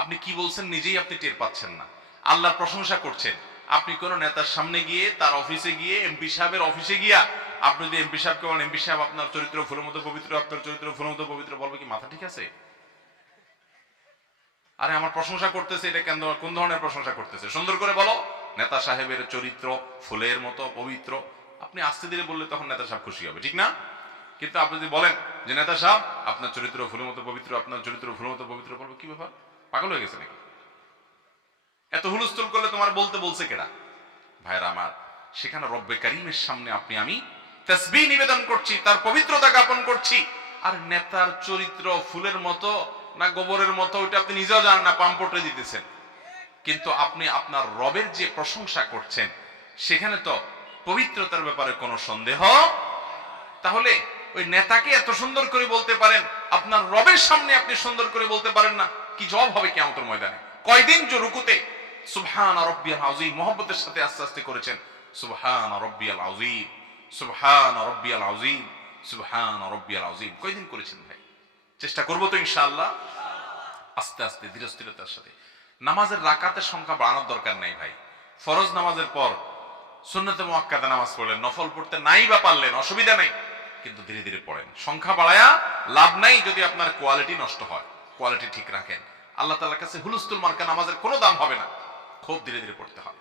আপনি কি বলছেন নিজেই আপনি টের পাচ্ছেন না। আল্লাহর প্রশংসা করছেন, আপনি কোন নেতার সামনে গিয়ে, তার অফিসে গিয়ে, এমপি সাহেবের অফিসে গিয়া আপনি যদি এমপি সাহেবকে বলেন, এমপি সাহেব আপনার চরিত্র ফুলের মতো পবিত্র, আপনার চরিত্র ফুলের মতো পবিত্র, বলবে কি মাথা ঠিক আছে? আরে আমার প্রশংসা করতেছে, এটা কেন, কোন ধরনের প্রশংসা করতেছে? সুন্দর করে বলো, নেতা সাহেবের চরিত্র ফুলের মতো পবিত্র। আপনি আস্তে ধীরে বললে তখন নেতা সাহেব খুশি হবে, ঠিক না? কিন্তু আপনি যদি বলেন যে নেতা সাহেব আপনার চরিত্র ফুলের মতো পবিত্র, আপনার চরিত্র ফুলের মতো পবিত্র, বলবো কি ব্যাপার, পাগল হয়ে গেছে নাকি? এত হুলস্থুল করলে তোমার বলতে বলছে কেডা? ভাইরা আমার, সেখানে রব্বে কারীমের সামনে আপনি আমি তাসবিহ নিবেদন করছি, তার পবিত্রতা জ্ঞাপন করছি। আর নেতার চরিত্র ফুলের মতো না গোবরের মতো, ওইটা আপনি নিজেও জানেন না, পাম্পটে দিতেছেন। কিন্তু আপনি আপনার রবের যে প্রশংসা করছেন, সেখানে তো পবিত্রতার ব্যাপারে কোনো সন্দেহ। তাহলে ওই নেতাকে এত সুন্দর করে বলতে পারেন, আপনার রবের সামনে আপনি সুন্দর করে বলতে পারেন না, কি জবাব হবে কিয়ামতের ময়দানে? কয়দিন যে রুকুতে সুবহান রাব্বিয়াল আযীম মুহাব্বতের সাথে আস্তে আস্তে করেছেন, সুবহান রাব্বিয়াল আযীম, সুবহান রাব্বিয়াল আযীম, সুবহান রাব্বিয়াল আযীম, কয়দিন করেছেন ভাই? চেষ্টা করব তো ইনশাআল্লাহ, আস্তে আস্তে ধীরস্থিরতার সাথে। নামাজের রাকাতের সংখ্যা বাড়ানোর দরকার নাই ভাই। ফরজ নামাজের পর সুন্নতে মুআক্কাদা নামাজ পড়লেন, নফল পড়তে নাই বা পারলেন, অসুবিধা নাই, কিন্তু ধীরে ধীরে পড়েন। সংখ্যা বাড়ায়া লাভ নাই যদি আপনার কোয়ালিটি নষ্ট হয়। কোয়ালিটি ঠিক রাখেন, আল্লাহ তাআলার কাছে হুলস্থুল মার্কা নামাজের কোনো দাম হবে না। খুব ধীরে ধীরে পড়তে হবে।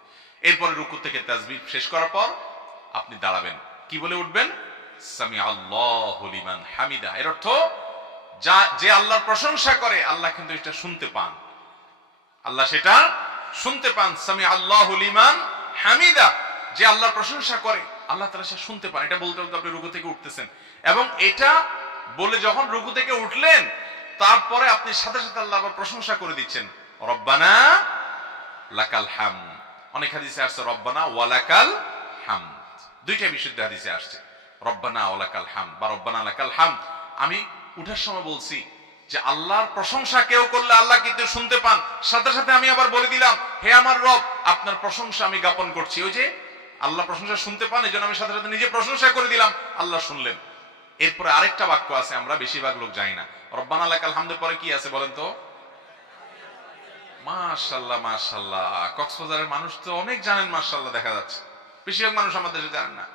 এরপরে রুকু থেকে তাসবিহ শেষ করার পর আপনি দাঁড়াবেন, কি বলে উঠবেন? সামি আল্লাহু লিমান হামিদা। এর অর্থ যে আল্লাহর প্রশংসা করে, আল্লাহ কিন্তু এটা শুনতে পান, আল্লাহ সেটা শুনতে পান। সামি আল্লাহু লিমান হামিদা, যে আল্লাহর প্রশংসা করে, আল্লাহ তাআলা সেটা শুনতে পান। এটা বলতে বলতে আপনি রুকু থেকে উঠতেছেন, এবং এটা বলে যখন রুকু থেকে উঠলেন, তারপরে আপনি সাথে সাথে আল্লাহ আবার প্রশংসা করে দিচ্ছেন, রব্বানা লাকাল হামদ। অনেক হাদিসে আসছে রব্বানা ওয়ালাকাল হামদ, দুইটা বিশুদ্ধ হাদিসে আসছে রব্বানা ওয়ালাকাল হামদ বা রব্বানা লাকাল হামদ। আমি উঠার সময় বলছি যে আল্লাহর প্রশংসা কেউ করলে আল্লাহ কিন্তু শুনতে পান। সাথে সাথে আমি আবার বলে দিলাম, হে আমার রব, আপনার প্রশংসা আমি জ্ঞাপন করছি। ওই যে আল্লাহ প্রশংসা শুনতে পান, এই জন্য আমি সাথে সাথে নিজে প্রশংসা করে দিলাম, আল্লাহ শুনলেন। এরপরে আরেকটা বাক্য আছে, আমরা বেশিরভাগ লোক জানি না। রব্বানা লাকাল হামদের পরে কি আছে বলেন তো? মাশাআল্লাহ মাশাআল্লাহ। কক্সবাজারের মানুষ তো অনেক জানেন মাশাআল্লাহ, দেখা যাচ্ছে বেশিরভাগ মানুষ আমাদের দেশে জানেন না।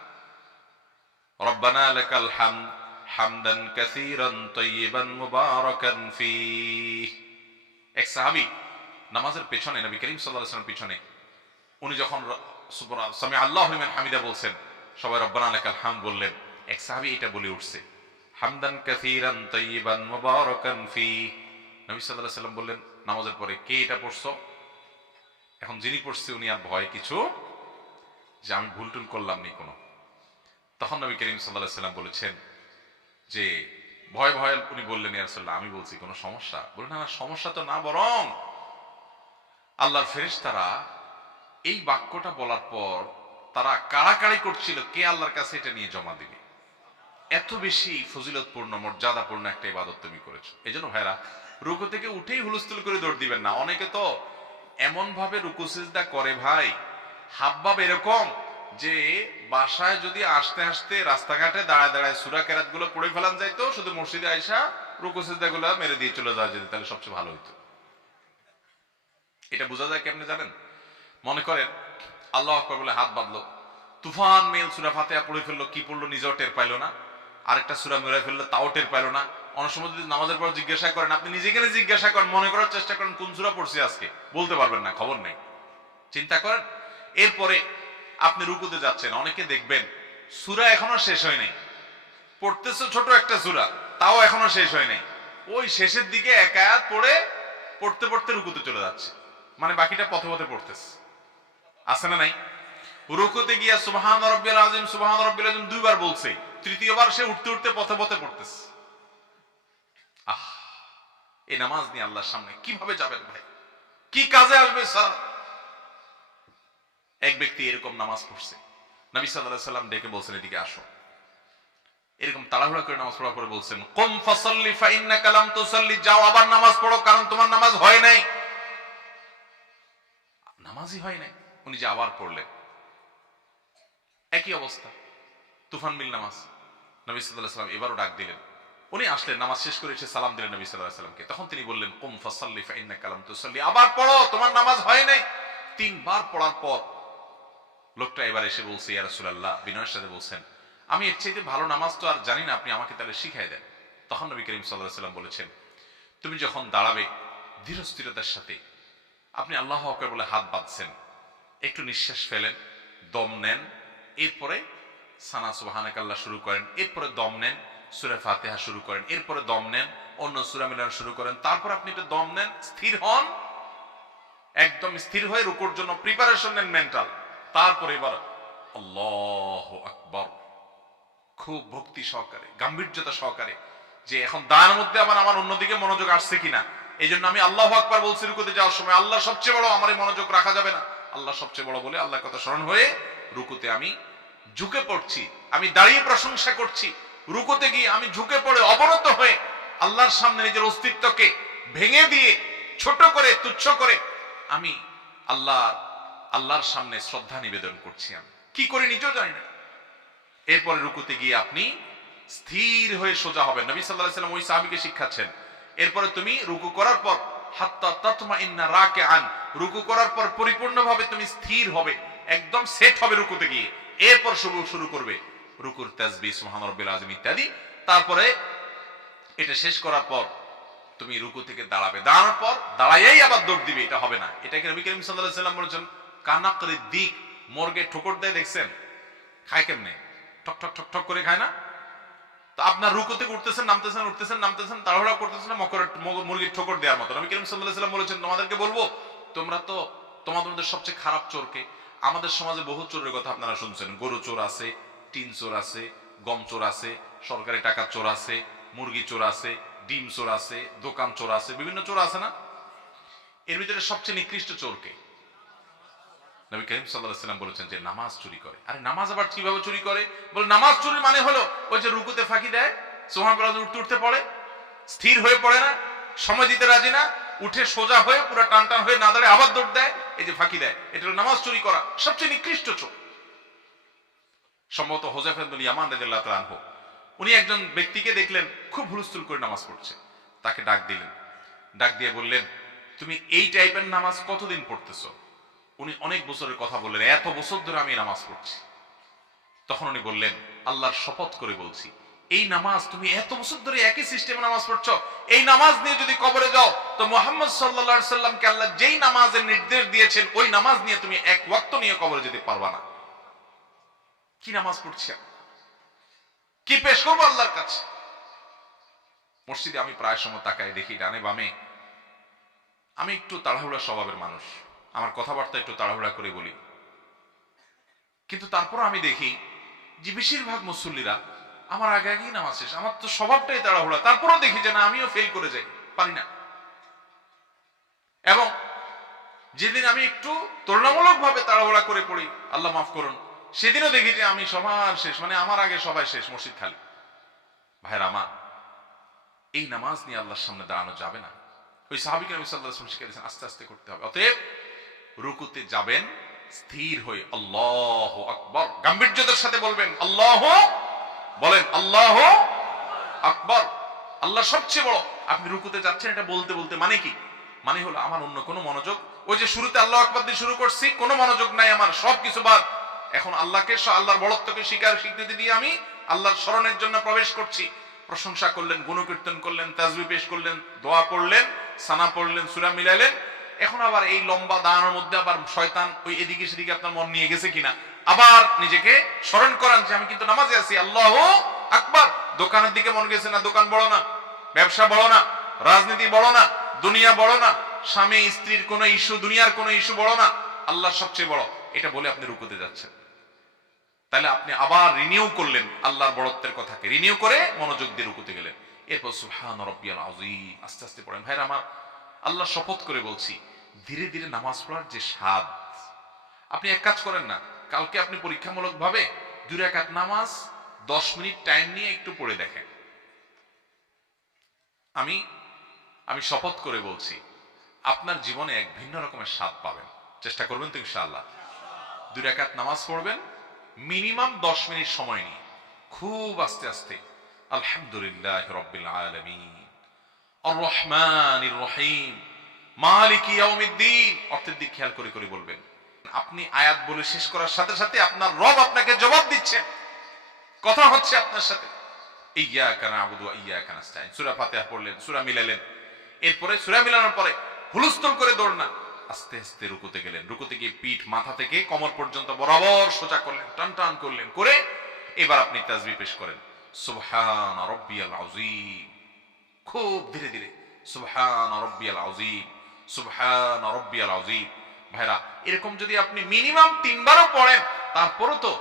রব্বানা লাকাল হামদ হামদান কাসীরান তাইয়িবান মুবারাকান ফীহ। এক সাহাবী নামাজের পেছনে, নবী করিম সাল্লাল্লাহু আলাইহি ওয়াসাল্লামের পিছনে, উনি যখন সামি আল্লাহু লিমান হামিদা বলছেন, সবাই রব্বানা লাকাল হামদ বললেন, এক সাহাবী এটা বলে উঠছে, হামদান কাসীরান তাইয়িবান মুবারাকান ফীহ। নবী সাল্লাল্লাহু আলাইহি ওয়াসাল্লাম বললেন নামাজের পরে, কে এটা পড়ছো? এখন যিনি পড়ছে উনি আর ভয় কিছু যে আমি ভুল টুল করলাম নি কোনো। তখন নবী করিম সাল্লাল্লাহু আলাইহি ওয়াসাল্লাম বলেছেন যে ভয় ভয় উনি বললেন, ইয়া রাসূলুল্লাহ আমি বলছি কোনো সমস্যা? বললেন না, সমস্যা তো না, বরং আল্লাহর ফেরেশতারা এই বাক্যটা বলার পর তারা কাড়াকাড়ি করছিল কে আল্লাহর কাছে এটা নিয়ে জমা দিবে। এত বেশি ফজিলতপূর্ণ মর্যাদাপূর্ণ একটা ইবাদত তুমি করেছো। এই জন্য ভাইরা, রুকু থেকে উঠেই হুলস্থুল করে দৌড় দিবেন না। অনেকে তো এমন ভাবে রুকু সিজদা করে ভাই, হাবভাব এরকম যে বাসায় যদি আসতে আসতে রাস্তাঘাটে দাঁড়ায় দাঁড়ায় সূরা কেরাত গুলো পড়ে ফেলান যাইতো, শুধু মসজিদে আইসা রুকু সিজদা গুলো মেরে দিয়ে চলে যাওয়া যেত, তাহলে সবচেয়ে ভালো হইতো। এটা বোঝা যায় কেমনে জানেন? মনে করেন আল্লাহু আকবার বলে হাত বাঁধলো, তুফান মেল সূরা ফাতিহা পড়ে ফেললো, কি পড়লো নিজেও টের পাইলো না, আরেকটা সূরা মেরে ফেললো তাও টের পাইলো না। অনেক সময় যদি নামাজের পর জিজ্ঞাসা করেন, আপনি নিজেকে জিজ্ঞাসা করেন, মনে করার চেষ্টা করেন কোন সূরা পড়ছি আজকে, বলতে পারবেন না, খবর নেই। চিন্তা করেন, এরপরে আপনি রুকুতে যাচ্ছেন, অনেকে দেখবেন সূরা এখনো শেষ হয় নাই, পড়তেছে ছোট একটা সূরা, তাও এখনো শেষ হয় নাই, ওই শেষের দিকে এক আয়াত পড়ে পড়তে পড়তে রুকুতে চলে যাচ্ছে, মানে বাকিটা পথে পথে পড়তেছে। আছে না নাই? রুকুতে গিয়া সুবহান রাব্বিয়াল আযীম সুবহান রাব্বিল আযীম দুইবার বলছে, তৃতীয়বার সে উঠতে উঠতে পথে পথে পড়তেছে। এই নামাজ নিয়ে আল্লাহর সামনে কিভাবে যাবেন ভাই? কি কাজে আসবে স্যার? এক ব্যক্তি এরকম নামাজ পড়ছে, নবী সাল্লাল্লাহু আলাইহি সাল্লাম ডেকে বলছেন এদিকে আসো। এরকম তাড়াহুড়া করে নামাজ পড়ার পরে বলছেন, কুম ফাসাল্লি ফা ইন্নাকা লাম তুসাল্লি, যাও আবার নামাজ পড়ো, কারণ তোমার নামাজ হয় নাই। নামাজই হয় নাই, উনি যে আবার পড়লেন। একই অবস্থা, তুফান মিল নামাজ। নবী সাল্লাল্লাহু আলাইহি সাল্লাম এবারও ডাক দিলেন, উনি আসলেন, নামাজ শেষ করে এসে সালাম দিলেন নবী সাল্লাল্লাহু আলাইহি সাল্লামকে। তখন তিনি বললেন, কুম ফাসাল্লি ফা ইন্নাকা লাম তুসাল্লি, আবার পড়ো, তোমার নামাজ হয় নাই। তিনবার পড়ার পর লোকটা এবার এসে বলছে, ইয়া রাসূলুল্লাহ, বিনয়ের সাথে বলছেন, আমি এর চাইতে ভালো নামাজ তো আর জানি না, আপনি আমাকে তাহলে শিখাই দেন। তখন নবী করিম সাল্লাল্লাহু আলাইহি সাল্লাম বলেছেন, তুমি যখন দাঁড়াবে ধীরস্থিরতার সাথে, আপনি আল্লাহু আকবার বলে হাত বাঁধছেন, একটু নিঃশ্বাস ফেলেন, দম নেন, এরপরে সানা সুবহানাকাল্লাহ শুরু করেন, এরপরে দম নেন, সূরা ফাতিহা শুরু করেন, এরপরে দম নেন, অন্য সূরা মিলানো শুরু করেন, তারপর আপনি একটু দম নেন, স্থির হন, একদম স্থির হয়ে রুকুর জন্য প্রিপারেশন নেন মেন্টাল, তারপরে এবার আল্লাহু আকবার খুব ভক্তি সহকারে, গাম্ভীর্যতা সহকারে, যে এখন দাঁড়ানোর মধ্যে আবার আমার অন্যদিকে মনোযোগ আসছে কিনা, এই জন্য আমি আল্লাহু আকবার বলছি রুকুতে যাওয়ার সময়, আল্লাহ সবচেয়ে বড়, আমার এই মনোযোগ রাখা যাবে না, আল্লাহ সবচেয়ে বড় বলে আল্লাহর কথা স্মরণ হয়ে রুকুতে আমি ঝুঁকে পড়ছি, আমি দাঁড়িয়ে প্রশংসা করছি, রুকুতে গিয়ে আমি ঝুঁকে পড়ে অবনত হয়ে আল্লাহর সামনে নিজের অস্তিত্বকে ভেঙে দিয়ে ছোট করে তুচ্ছ করে আমি আল্লাহর সামনে শ্রদ্ধা নিবেদন করছি। আমি কি করে নিজেও জানি না। এরপরে রুকুতে গিয়ে আপনি স্থির হয়ে সোজা হবেন, নবী সাল্লাল্লাহু আলাইহি ওয়াসাল্লাম ওই সাহাবীকে শিখাচ্ছেন। এরপরে তুমি রুকু করার পর হাত্তা তাতমাইন্না রাকিআন, রুকু করার পর পরিপূর্ণভাবে তুমি স্থির হবে, একদম সেট হবে রুকুতে গিয়ে, এরপর শুরু করবে রুকুর তাসবিহ সুবহান রাব্বিল আযীম ইত্যাদি। তারপরে এটা শেষ করার পর তুমি রুকু থেকে দাঁড়াবে, দাঁড়ানোর পর দাঁড়াইয়াই আবার দৌড় দিবে, এটা হবে না। এটাকে নবী করিম সাল্লাল্লাহু আলাইহি ওয়াসাল্লাম বলেছেন কানাকরিদ দিক, মুরগে ঠোকর দেয় দেখছেন, খায় কেমনে, ঠক ঠক ঠক ঠক করে খায় না? তো আপনার রুকু থেকে উঠতেছেন নামতেছেন, উঠতেছেন নামতেছেন, তাড়াহুড়া করতেছেন না, মুরগির ঠোকর দেওয়ার মতো। নবী করিম সাল্লাল্লাহু আলাইহি ওয়াসাল্লাম বলেছেন, তোমাদেরকে বলবো, তোমরা তো তোমাদের মধ্যে সবচেয়ে খারাপ চোরকে, আমাদের সমাজে বহু চোরের কথা আপনারা শুনছেন, গরু চোর আছে, টিন চোর আছে, গম চোর আছে, সরকারি টাকা চোর আছে, মুরগি চোর আছে, ডিম চোর আছে, দোকান চোর আছে, বিভিন্ন চোর আছে না? এর ভিতরে সবচেয়ে নিকৃষ্ট চোরকে? নবী করিম সাল্লাল্লাহু আলাইহি ওয়াসাল্লাম বলেছেন যে নামাজ চুরি করে। আরে নামাজ আবার কিভাবে চুরি করে? বলে নামাজ চুরি মানে হলো ওই যে রুকুতে ফাঁকি দেয়, সুবহানাল্লাহ উঠতে উঠতে পড়ে, স্থির হয়ে পড়ে না, সময় দিতে রাজি না, উঠে সোজা হয়ে পুরো টান টান হয়ে না দাঁড়িয়ে আবার দৌড় দেয়, এই যে ফাঁকি দেয়, এটা হলো নামাজ চুরি করা। সবচেয়ে নিকৃষ্ট চোর। সম্ভবত হুযায়ফা ইবনে ইয়ামান রাদিয়াল্লাহু তাআলা আনহু, উনি একজন ব্যক্তিকে দেখলেন খুব হুলস্থুল করে নামাজ পড়ছে, তাকে ডাক দিলেন, ডাক দিয়ে বললেন, তুমি এই টাইপের নামাজ কতদিন পড়তেছো? উনি অনেক বছরের কথা বললেন, এত বছর ধরে আমি নামাজ পড়ছি। তখন উনি বললেন, আল্লাহর শপথ করে বলছি, এই নামাজ তুমি এত বছর ধরে একই সিস্টেমে নামাজ পড়ছো, এই নামাজ নিয়ে যদি কবরে যাও তো মুহাম্মদ সাল্লাল্লাহু আলাইহি সাল্লামকে আল্লাহ যেই নামাজের নির্দেশ দিয়েছেন ওই নামাজ নিয়ে তুমি এক ওয়াক্ত নিয়ে কবরে যেতে পারবা না। কি নামাজ পড়ছি, কি পেশ করবো আল্লাহর কাছে? মসজিদে আমি প্রায় সময় তাকাই, দেখি ডানে বামে, আমি একটু তাড়াহুড়া স্বভাবের মানুষ, আমার কথাবার্তা একটু তাড়াহুড়া করে বলি, কিন্তু তারপর আমি দেখি যে বেশিরভাগ মুসল্লিরা আমার আগে আগেই নামাজ শেষ। আমার তো স্বভাবটাই তাড়াহুড়া, তারপরও দেখি যে না, আমিও ফেল করে যাই, পারি না। এবং যেদিন আমি একটু তুলনামূলক ভাবে তাড়াহুড়া করে পড়ি, আল্লাহ মাফ করুন, সেদিনও দেখি যে আমি সবার শেষ, মানে আমার আগে সবাই শেষ, মসজিদ খালি। ভাইরা আমার, এই নামাজ নিয়ে আল্লাহর সামনে দাঁড়ানো যাবে না। ওই সাহাবী নবী সাল্লাল্লাহু আলাইহি ওয়াসাল্লাম শিখিয়েছেন আস্তে আস্তে করতে হবে। অতএব রুকুতে যাবেন স্থির হয়ে আল্লাহু আকবার, গাম্ভীর্যতার সাথে বলবেন আল্লাহু, বলেন আল্লাহু আকবার, আল্লাহ সবচেয়ে বড়। আপনি রুকুতে যাচ্ছেন, এটা বলতে বলতে মানে কি? মানে হলো আমার অন্য কোনো মনোযোগ, ওই যে শুরুতে আল্লাহু আকবার দিয়ে শুরু করছি, কোনো মনোযোগ নাই আমার, সবকিছু বাদ। এখন আল্লাহকে, আল্লাহর বড়ত্বকে স্বীকৃতি দিয়ে আমি আল্লাহর স্মরণের জন্য প্রবেশ করছি। প্রশংসা করলেন, গুণকীর্তন করলেন, তাসবিহ পেশ করলেন, দোয়া পড়লেন, সানা পড়লেন, সূরা মিলাইলেন। এখন আবার এই লম্বা দাঁড়ানোর মধ্যে আবার শয়তান ওই এদিকে সেদিকে আপনার মন নিয়ে গেছে কিনা, আবার নিজেকে স্মরণ করান যে আমি কিন্তু নামাজে আছি, আল্লাহু আকবার। দোকানের দিকে মন গেছে না, দোকান বড় না, ব্যবসা বড় না, রাজনীতি বড় না, দুনিয়া বড় না, স্বামী স্ত্রীর কোনো ইস্যু, দুনিয়ার কোনো ইস্যু বড় না, আল্লাহ সবচেয়ে বড়, এটা বলে আপনি রুকুতে যাচ্ছেন। তাহলে আপনি আবার রিনিউ করলেন আল্লাহর বড়ত্বের কথাকে, রিনিউ করে মনোযোগ দিয়ে রুকুতে গেলেন। এরপর সুবহান রাব্বিয়াল আযীম আস্তে আস্তে পড়েন। ভাইরা আমার, আল্লাহ শপথ করে বলছি, ধীরে ধীরে নামাজ পড়ার যে স্বাদ, আপনি এক কাজ করেন না, কালকে আপনি পরীক্ষামূলক ভাবে 2 রাকাত নামাজ 10 মিনিট টাইম নিয়ে একটু পড়ে দেখেন। আমি শপথ করে বলছি, আপনার জীবনে এক ভিন্ন রকমের স্বাদ পাবেন। চেষ্টা করবেন তো ইনশাআল্লাহ? 2 রাকাত নামাজ পড়বেন মিনিমাম 10 মিনিট সময় নিয়ে, খুব আস্তে আস্তে। আলহামদুলিল্লাহি রাব্বিল আলামিন আর রহমানির রহিম মালিকি ইয়াউমিদ্দিন, অর্থের দিক খেয়াল করে করে বলবেন। আপনি আয়াত বলে শেষ করার সাথে সাথে আপনার রব আপনাকে জবাব দিচ্ছে, কথা হচ্ছে আপনার সাথে। ইয়্যাকা না'বুদু ওয়া ইয়্যাকা নাস্তাইন, সূরা ফাতিহা পড়লেন, সূরা মিলালেন, এরপরে সূরা মিলানোর পরে হুলস্থুল করে দৌড় না, আস্তে আস্তে রুকুতে গেলেন, রুকুতে গিয়ে পিঠ মাথা থেকে কোমর পর্যন্ত বরাবর সোজা করলেন, টান টান করলেন, করে এবার আপনি তাসবিহ পেশ করেন, সুবহান রাব্বিয়াল আযীম, খুব ধীরে ধীরে, সুবহান রাব্বিয়াল আযীম, সুবহান রাব্বিয়াল আযীম। ভাইরা, এরকম যদি আপনি মিনিমাম 3 বারও পড়েন, তারপরও তো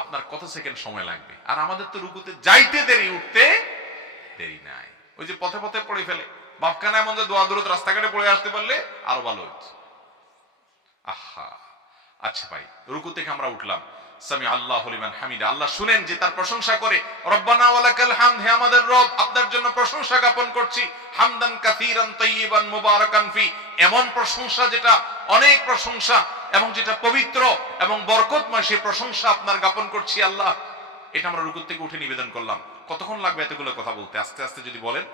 আপনার কত সেকেন্ড সময় লাগবে। আর আমাদের তো রুকুতে যাইতে দেরি, উঠতে দেরি নাই। ওই যে পথে পথে পড়ে ফেলে, বাপখানা এমন যে দোয়া দূরত রাস্তাঘাটে পড়ে আসতে পারলে আরো ভালো হতো। আহা, আচ্ছা ভাই, রুকু থেকে আমরা উঠলাম, সামি আল্লাহু লিমান হামিদা, আল্লাহ শুনেন যে তার প্রশংসা করে, রব্বানা ওয়ালাকাল হামদ, হে আমাদের রব আপনার জন্য প্রশংসা জ্ঞাপন করছি, হামদান কাসীরান তাইয়িবান মুবারাকান ফি, এমন প্রশংসা যেটা অনেক প্রশংসা এবং যেটা পবিত্র এবং বরকতময়, সেই প্রশংসা আপনার জ্ঞাপন করছি আল্লাহ। এটা আমরা রুকু থেকে উঠে নিবেদন করলাম। কতক্ষণ লাগবে এতগুলো কথা বলতে? আস্তে আস্তে যদি বলেন।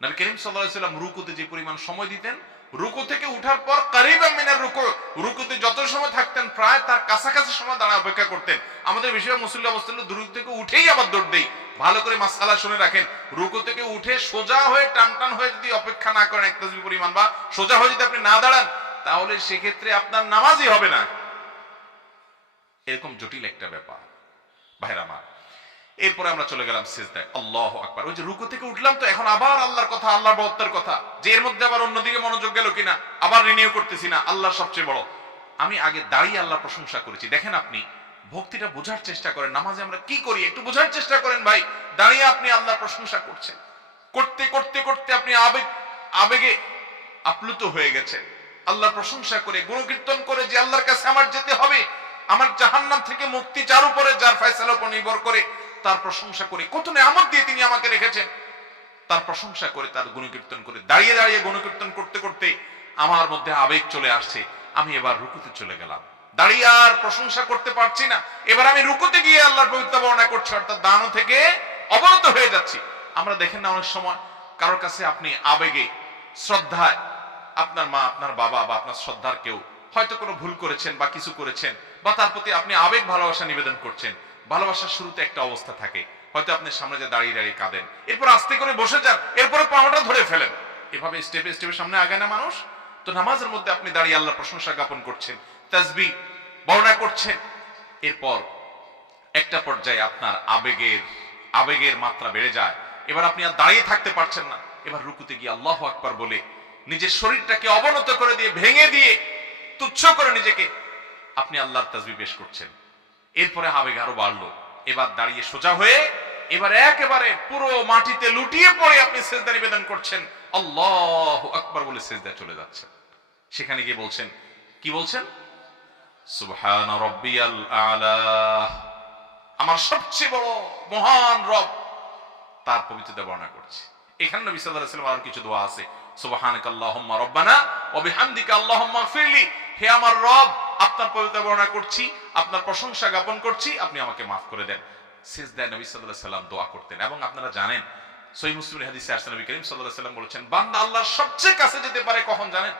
নবী করিম সাল্লাল্লাহু আলাইহি ওয়াসাল্লাম রুকুতে যে পরিমাণ সময় দিতেন, রুকু থেকে উঠার পর কারিবাম মিনার রুকু, রুকুতে যত সময় থাকতেন প্রায় তার কাছাকাছি সময় দাঁড়ায় অপেক্ষা করতেন। আমাদের বেশিরভাগ মুসল্লি অবস্থা হলো রুকু থেকে উঠেই আবার দৌড় দেই। ভালো করে মাসআলা শুনে রাখেন, রুকু থেকে উঠে সোজা হয়ে টান টান হয়ে যদি অপেক্ষা না করেন এক তাসবিহ পরিমাণ, বা সোজা হয়ে যদি আপনি না দাঁড়ান, তাহলে সেক্ষেত্রে আপনার নামাজই হবে না। এরকম জটিল একটা ব্যাপার ভাইরা আমার। এরপরে আমরা চলে গেলাম সিজদায়, আল্লাহু আকবার। ওই যে রুকু থেকে উঠলাম, তো এখন আবার আল্লাহর কথা, আল্লাহর বড়ত্বের কথা, যে এর মধ্যে আবার অন্যদিকে মনোযোগ গেল কিনা, আবার রিনিউ করতেছি না, আল্লাহ সবচেয়ে বড়। আমি আগে দাঁড়িয়ে আল্লাহর প্রশংসা করেছি। দেখেন, আপনি ভক্তিটা বোঝার চেষ্টা করেন, নামাজে আমরা কি করি একটু বোঝার চেষ্টা করেন ভাই। দাঁড়িয়ে আপনি আল্লাহর প্রশংসা করছেন, করতে করতে করতে আপনি আবেগে আপ্লুত হয়ে গেছেন, আল্লাহর প্রশংসা করে গুণকীর্তন করে যে আল্লাহর কাছে আমার যেতে হবে, আমার জাহান্নাম থেকে মুক্তি যার উপরে, যার ফয়সালার উপর নির্ভর করে, তার প্রশংসা করে, কত নেয়ামত দিয়ে তিনি আমাকে রেখেছেন, তার প্রশংসা করে, তার গুণকীর্তন করে, দাঁড়িয়ে দাঁড়িয়ে গুণকীর্তন করতে করতে আমার মধ্যে আবেগ চলে আসছে, আমি এবার রুকুতে চলে গেলাম, দাঁড়িয়ে আর প্রশংসা করতে পারছি না, এবার আমি রুকুতে গিয়ে আল্লাহর পবিত্র বর্ণনা করছি, অর্থাৎ দাঁড়ানো থেকে অবনত হয়ে যাচ্ছি। আমরা দেখেন না অনেক সময় কারোর কাছে আপনি আবেগে, শ্রদ্ধায়, আপনার মা, আপনার বাবা বা আপনার শ্রদ্ধার কেউ হয়তো কোনো ভুল করেছেন বা কিছু করেছেন, বা তার প্রতি আপনি আবেগ ভালোবাসা নিবেদন করছেন। ভালোবাসার শুরুতে একটা অবস্থা থাকে, হয়তো আপনি সামনে যে দাঁড়িয়ে দাঁড়িয়ে কাঁদেন, এরপর আস্তে করে বসে যান, এরপরে পাওয়াটা ধরে ফেলেন, এভাবে স্টেপে স্টেপে সামনে আগায় না মানুষ। তো নামাজের মধ্যে আপনি দাঁড়িয়ে আল্লাহর প্রশংসা জ্ঞাপন করছেন, তাসবিহ বর্ণনা করছেন, এরপর একটা পর্যায়ে আপনার আবেগের মাত্রা বেড়ে যায়, এবার আপনি আর দাঁড়িয়ে থাকতে পারছেন না, এবার রুকুতে গিয়ে আল্লাহু আকবার বলে নিজের শরীরটাকে অবনত করে দিয়ে, ভেঙে দিয়ে, তুচ্ছ করে নিজেকে আপনি আল্লাহর তাসবিহ পেশ করছেন। এরপরে আবেগ আরো বাড়লো, এবার দাঁড়িয়ে সোজা হয়ে এবার একেবারে পুরো মাটিতে লুটিয়ে পড়ে আপনি সিজদা নিবেদন করছেন, আল্লাহু আকবার বলে সিজদায় চলে যাচ্ছেন। সেখানে গিয়ে বলছেন, কি বলছেন? সুবহান রাব্বিয়াল আলা, আমার সবচেয়ে বড় মহান রব, তার পবিত্রতা বর্ণনা করছে। এখানে নবী সাল্লাল্লাহু আলাইহি ওয়াসাল্লাম আর কিছু দোয়া আছে, সুবহানাকাল্লাহুম্মা রাব্বানা ওয়া বিহামদিকা আল্লাহুম্মা ইগফিরলি, হে আমার রব, আপনার পবিত্রতা বর্ণনা করছি, আপনার প্রশংসা জ্ঞাপন করছি, আপনি আমাকে মাফ করে দেন। সিজদায় নবী সাল্লাল্লাহু আলাইহি ওয়াসাল্লাম দোয়া করতেন। এবং আপনারা জানেন সহিহ মুসলিমের হাদিসে আসছে, নবী করিম সাল্লাল্লাহু আলাইহি ওয়াসাল্লাম বলেছেন, বান্দা আল্লাহর সবচেয়ে কাছে যেতে পারে কখন জানেন?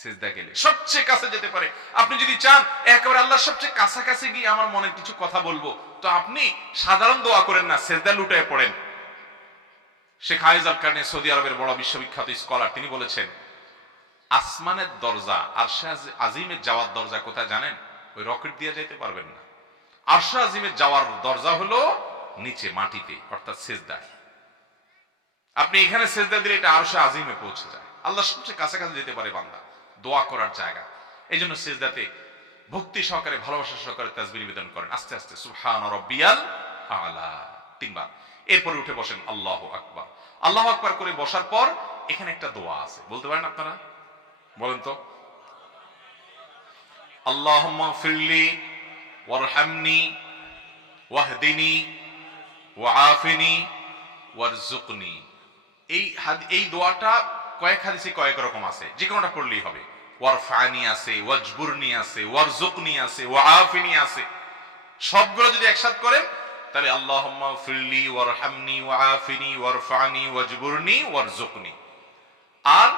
সিজদা গেলে সবচেয়ে কাছে যেতে পারে। আপনি যদি চান একেবারে আল্লাহর সবচেয়ে কাছাকাছি গিয়ে আমার মনে কিছু কথা বলবো, তো আপনি সাধারণ দোয়া করেন না, সিজদা লুটায় পড়েন। শেখ হায়েজ আল কারনি, সৌদি আরবের বড় বিশ্ববিখ্যাত স্কলার, তিনি বলেছেন, আসমানের দরজা, আরশে আজিমের যাওয়ার দরজা কোথায় জানেন? ওই রকেট দিয়ে যাইতে পারবেন না। আরশে আজিমের যাওয়ার দরজা হলো নিচে মাটিতে, অর্থাৎ সিজদায়। আপনি এখানে সিজদা দিলে এটা আরশে আজিমে পৌঁছে যায়, আল্লাহ সবচেয়ে কাছাকাছি যেতে পারে বান্দা, দোয়া করার জায়গা। এই জন্য সিজদাতে ভক্তি সহকারে, ভালোবাসা সহকারে তাসবিহ নিবেদন করেন, আস্তে আস্তে সুবহান রাব্বিয়াল আলা 3 বার। এরপরে উঠে বসেন আল্লাহু আকবার। আল্লাহু আকবার করে বসার পর এখানে একটা দোয়া আছে, বলতে পারেন আপনারা? বলেন তো। আল্লাহুম্মা ইগফিরলি ওয়ারহামনি ওয়াহদিনি ওয়াআফিনি ওয়ারযুকনি। এই দোয়াটা কয়েক হাদিসে কয়েক রকম আছে, যে কোনোটা পড়লেই হবে। ওয়ারফানি আছে, ওয়াজবুরনি আছে, ওয়ারযুকনি আছে, ওয়াআফিনি আছে। সবগুলো যদি একসাথে করেন তাহলে আল্লাহুম্মা ইগফিরলি ওয়ারহামনি ওয়াআফিনি ওয়ারফানি ওয়াজবুরনি ওয়ারযুকনি। আর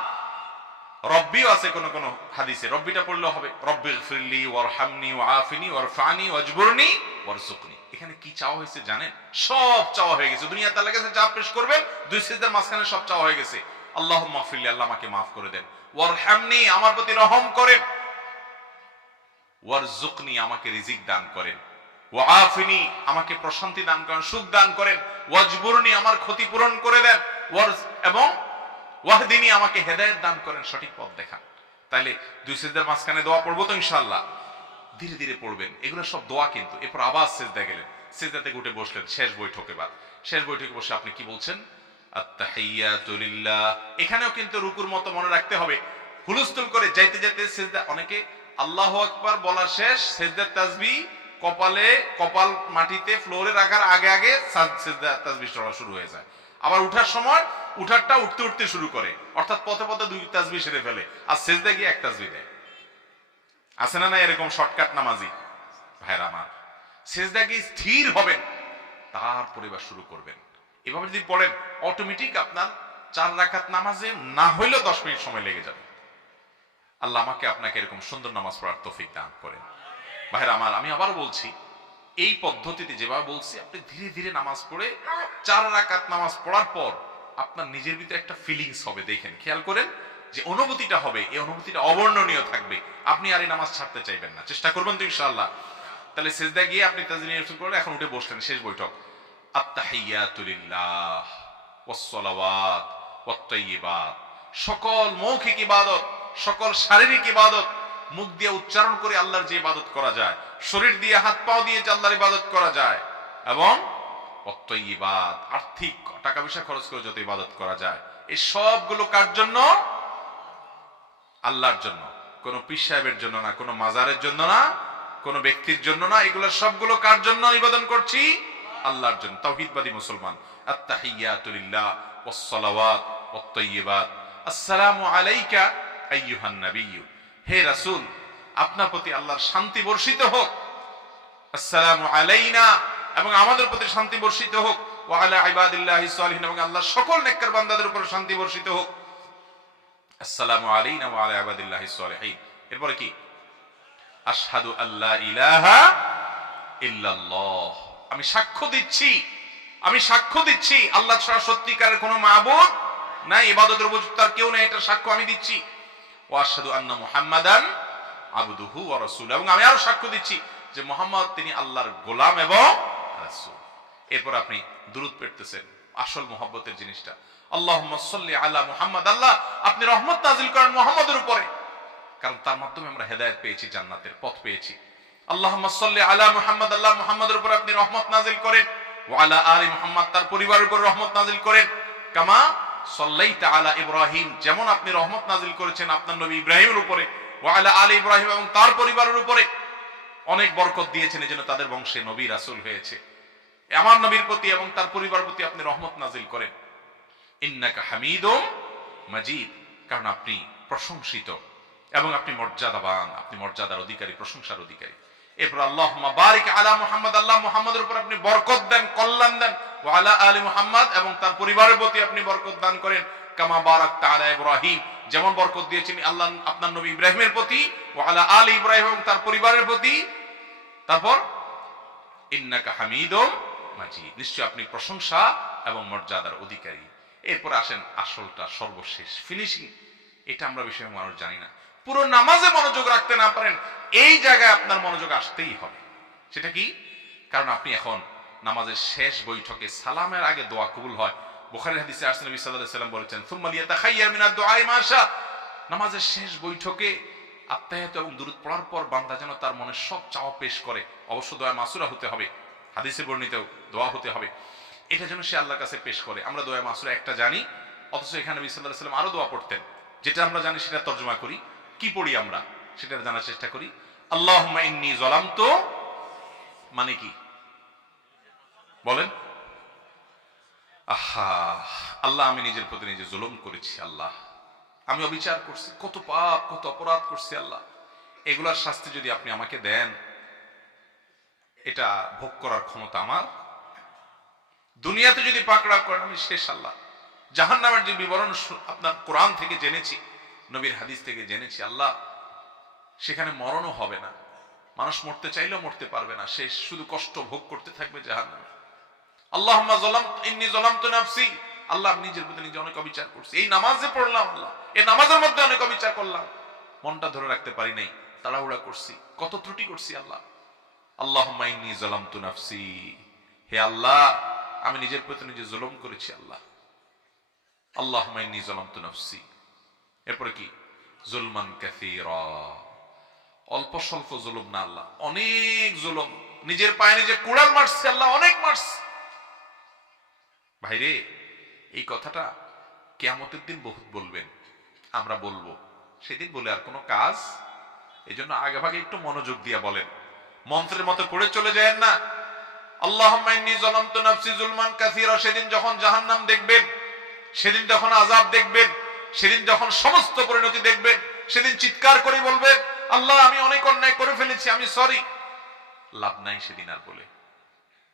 রব্বিও আছে কোন কোন হাদিসে, রব্বিটা পড়লেও হবে, রব্বি ইগফিরলি ওয়ারহামনি ওয়াআফিনি ওয়ারফানি ওয়াজবুরনি ওয়ারযুকনি। এখানে কি চাওয়া হয়েছে জানেন? সব চাওয়া হয়ে গেছে। দুনিয়া তাআলার কাছে যা পেশ করবেন, দুই সিজদার মাঝখানে সব চাওয়া হয়ে গেছে। আল্লাহুম্মা ইগফিরলি, আল্লাহ আমাকে মাফ করে দেন, ওয়ারহামনি, আমার প্রতি রহম করেন, ওয়ারযুকনি, আমাকে রিজিক দান করেন, ওয়াআফিনি, আমাকে প্রশান্তি দান করেন, সুখ দান করেন, ওয়াজবুরনি, আমার ক্ষতি পূরণ করে দেন, এবং ওয়াহদিনি, আমাকে হেদায়েত দান করেন, সঠিক পথ দেখান। তাইলে দুই সিজদার মাঝখানে দোয়া পড়বো তো ইনশাআল্লাহ, ধীরে ধীরে পড়বেন। এগুলো সব দোয়া কিন্তু। এরপর আবার সিজদা গেলেন, সিজদা থেকে উঠে বসলেন, শেষ বৈঠকে শেষ বৈঠকে বসে আপনি কি বলছেন? আত্তাহিয়াতু লিল্লাহ। এখানেও কিন্তু রুকুর মতো মনে রাখতে হবে, হুলস্থুল করে যাইতে যাইতে সিজদা, অনেকে আল্লাহু আকবার বলা শেষ, সিজদার তাসবিহ কপাল মাটিতে ফ্লোরে রাখার আগে আগে সিজদা তাসবিহ পড়া শুরু হয়ে যায়। আবার উঠার সময় উঠারটা উঠতে উঠতে শুরু করে, অর্থাৎ পথে পথে 2 তাসবিহ সেরে ফেলে, আর সিজদা গিয়ে 1 তাসবিহ দেয়। আছে না এরকম শর্টকাট নামাজি ভাইরা আমার? সিজদা গিয়ে স্থির হবেন, তারপরে এবার শুরু করবেন। এভাবে যদি পড়েন, অটোমেটিক আপনার 4 রাকাত নামাজে না হইলেও 10 মিনিট সময় লেগে যাবে। আল্লাহ আমাকে আপনাকে এরকম সুন্দর নামাজ পড়ার তৌফিক দান করেন। ভাইরা আমার, আমি আবার বলছি, এই পদ্ধতিতে যেভাবে বলছি, আপনি ধীরে ধীরে নামাজ পড়ে 4 রাকাত নামাজ পড়ার পর আপনার নিজের ভিতরে একটা ফিলিংস হবে, দেখেন, খেয়াল করেন, যে অনুভূতিটা হবে, এই অনুভূতিটা অবর্ণনীয় থাকবে। আপনি আর এই নামাজ ছাড়তে চাইবেন না, চেষ্টা করবেন তো ইনশাআল্লাহ। তাহলে সিজদা গিয়ে আপনি তাসবিহ করলেন, এখন উঠে বসলেন, শেষ বৈঠক। আত্তাহিয়াতু লিল্লাহ ওয়াস সালাওয়াত ওয়াত তাইয়্যিবাত, সকল মৌখিক ইবাদত, সকল শারীরিক ইবাদত, মুখ দিয়ে উচ্চারণ করে আল্লাহর যে ইবাদত করা যায়, শরীর দিয়ে হাত পাও দিয়ে যে আল্লাহর ইবাদত করা যায়, এবং ওয়াত-তাইয়্যিবাত, আর্থিক টাকা পয়সা খরচ করে যত ইবাদত করা যায়, এই সবগুলো কার জন্য? আল্লাহর জন্য। কোন পীর সাহেবের জন্য না, কোন মাজারের জন্য না, কোন ব্যক্তির জন্য না। এগুলো সবগুলো কার জন্য নিবেদন করছি? আল্লাহর জন্য। তাওহীদবাদী মুসলমান। আত-তাহিয়াতু লিল্লাহ ওয়াস-সালাওয়াত ওয়াত-তাইয়্যিবাত। আসসালামু আলাইকা আইয়ুহান নাবিয়্যু, হে রাসূল, আপনার প্রতি আল্লাহর শান্তি বর্ষিত হোক। আসসালামু আলাইনা, এবং আমাদের প্রতি শান্তি বর্ষিত হোক। ওয়া আলা ইবাদিল্লাহিস সালিহিন, এবং আল্লাহর সকল নেককার বান্দাদের উপর শান্তি বর্ষিত হোক। আসসালামু আলাইনা ওয়া আলা ইবাদিল্লাহিস সালিহিন। এরপরে কি? আশহাদু আল্লা ইলাহা ইল্লাল্লাহ, আমি সাক্ষ্য দিচ্ছি আল্লাহ ছাড়া সত্যিকারের কোনো মাবুদ নাই, ইবাদতের উপযুক্ত আর কেউ নেই, এটা সাক্ষ্য আমি দিচ্ছি। ওয়া আশহাদু আন্না মুহাম্মাদান আবদুহু ওয়া রাসূলুহু, এবং আমি আরো সাক্ষ্য দিচ্ছি যে মুহাম্মদ তিনি আল্লাহর গোলাম এবং রাসূল। এরপর আপনি দুরূদ পড়তেছেন, আসল মুহাব্বতের জিনিসটা। আল্লাহুম্মা সাল্লি আলা মুহাম্মাদ, আল্লাহ আপনি রহমত নাযিল করেন মুহাম্মদের উপরে, কারণ তার মাধ্যমে আমরা হেদায়েত পেয়েছি, জান্নাতের পথ পেয়েছি। আল্লাহুম্মা সাল্লি আলা মুহাম্মাদ, আল্লাহ মুহাম্মাদের উপর আপনি রহমত নাযিল করেন। ওয়া আলা আলি মুহাম্মাদ, তার পরিবারের উপর রহমত নাযিল করেন। কামা সাল্লাইতা আলা ইব্রাহিম, যেমন আপনি রহমত নাযিল করেছেন আপনার নবী ইব্রাহিমের উপরে। ওয়া আলা আলি ইব্রাহিম, এবং তার পরিবারের উপরে অনেক বরকত দিয়েছেন, এজন্য তাদের বংশে নবী রাসূল হয়েছে। আমার নবীর প্রতি এবং তার পরিবারের প্রতি আপনি রহমত নাযিল করেন। ইন্নাকা হামিদুম মাজিদ, কারণ আপনি প্রশংসিত এবং আপনি মর্যাদাবান, আপনি মর্যাদার অধিকারী, প্রশংসার অধিকারী। এরপর আল্লাহুম্মা বারিক আলা মুহাম্মাদ, আল্লাহ মুহাম্মাদের উপর আপনি বরকত দেন, কল্যাণ দেন। ওয়া আলা আলি মুহাম্মাদ, এবং তার পরিবারের প্রতি আপনি বরকত দান করেন। কামা বারাকতা আলা ইব্রাহিম, যেমন বরকত দিয়েছেন আল্লাহ আপনার নবী ইব্রাহিমের প্রতি। ওয়া আলা আলি ইব্রাহিম, এবং তার পরিবারের প্রতি। তারপর ইন্নাকা হামিদুম মাজিদ, নিশ্চয় আপনি প্রশংসা এবং মর্যাদার অধিকারী। এরপর আসেন আসলটা, সর্বশেষ ফিনিশিং। এটা আমরা বিষয়ে মানুষ জানি না। পুরো নামাজে মনোযোগ রাখতে না পারেন, এই জায়গায় আপনার মনোযোগ আসতেই হবে। সেটা কি? কারণ আপনি এখন নামাজের শেষ বৈঠকে সালামের আগে দোয়া কবুল হয়। বুখারীর হাদিসে আসছে, নবী সাল্লাল্লাহু আলাইহি ওয়াসাল্লাম বলেছেন, সুম্মা লিয়াতাখায়্যার মিনাদ দুআই মা শা, নামাজের শেষ বৈঠকে আত্তাহিয়াত এবং দুরূদ পড়ার পর বান্দা যেন তার মনের সব চাওয়া পেশ করে। অবশ্য দোয়া মাসুরা হতে হবে, হাদিসে বর্ণিত দোয়া হতে হবে, এটা যেন সে আল্লাহর কাছে পেশ করে। আমরা দোয়া মাসুরা একটা জানি, অথচ এখানে নবী সাল্লাল্লাহু আলাইহি ওয়াসাল্লাম আরো দোয়া পড়তেন। যেটা আমরা জানি সেটা তর্জমা করি, কি পড়ি আমরা সেটা জানার চেষ্টা করি। আল্লাহুম্মা ইন্নী যালামতু, মানে কি বলেন? আহা, আল্লাহ আমি নিজের প্রতি নিজে জুলুম করেছি, আল্লাহ আমি অবিচার করছি, কত পাপ কত অপরাধ করছি আল্লাহ। এগুলার শাস্তি যদি আপনি আমাকে দেন, এটা ভোগ করার ক্ষমতা আমার। দুনিয়াতে যদি পাকড়া করেন আমি শেষ আল্লাহ। জাহান্নামের যে বিবরণ আপনার কোরআন থেকে জেনেছি, নবীর হাদিস থেকে জেনেছি, আল্লাহ সেখানে মরণও হবে না, মানুষ মরতে চাইলেও মরতে পারবে না, সে শুধু কষ্ট ভোগ করতে থাকবে জাহান্নামে। আল্লাহুম্মা ইন্নী যালামতু নাফসি, আল্লাহ আমি নিজের প্রতি নিজে অনেক অবিচার করছি। এই নামাজে পড়লাম আল্লাহ, এই নামাজের মধ্যে অনেক অবিচার করলাম, মনটা ধরে রাখতে পারি নাই, তাড়াহুড়া করছি, কত ত্রুটি করছি আল্লাহ। আল্লাহুম্মা ইন্নী যালামতু নাফসি, হে আল্লাহ আমি নিজের প্রতি নিজে জুলুম করেছি আল্লাহ। আল্লাহুম্মা ইন্নী যালামতু নাফসি, এরপরে কি? জুলমান কাসীরা, অল্প স্বল্প জুলুম না আল্লাহ, অনেক জুলুম। নিজের পায়ে নিজে কুড়াল মারছে আল্লাহ, অনেক মারছে। ভাইরে, এই কথাটা কিয়ামতের দিন বহুত বলবেন, আমরা বলবো, সেদিন বলে আর কোনো কাজ। এই জন্য আগে ভাগে একটু মনোযোগ দিয়া বলেন, মন্ত্রের মতো পড়ে চলে যায় না। আল্লাহুম্মা ইন্নী যালামতু নাফসি যুলমান কাসীরা, সেদিন যখন জাহান্নাম দেখবেন, সেদিন যখন আযাব দেখবেন, সেদিন যখন সমস্ত পরিণতি দেখবেন, সেদিন চিৎকার করে বলবেন, আল্লাহ আমি অনেক অন্যায় করে ফেলেছি, আমি সরি। লাভ নাই সেদিন আর বলে।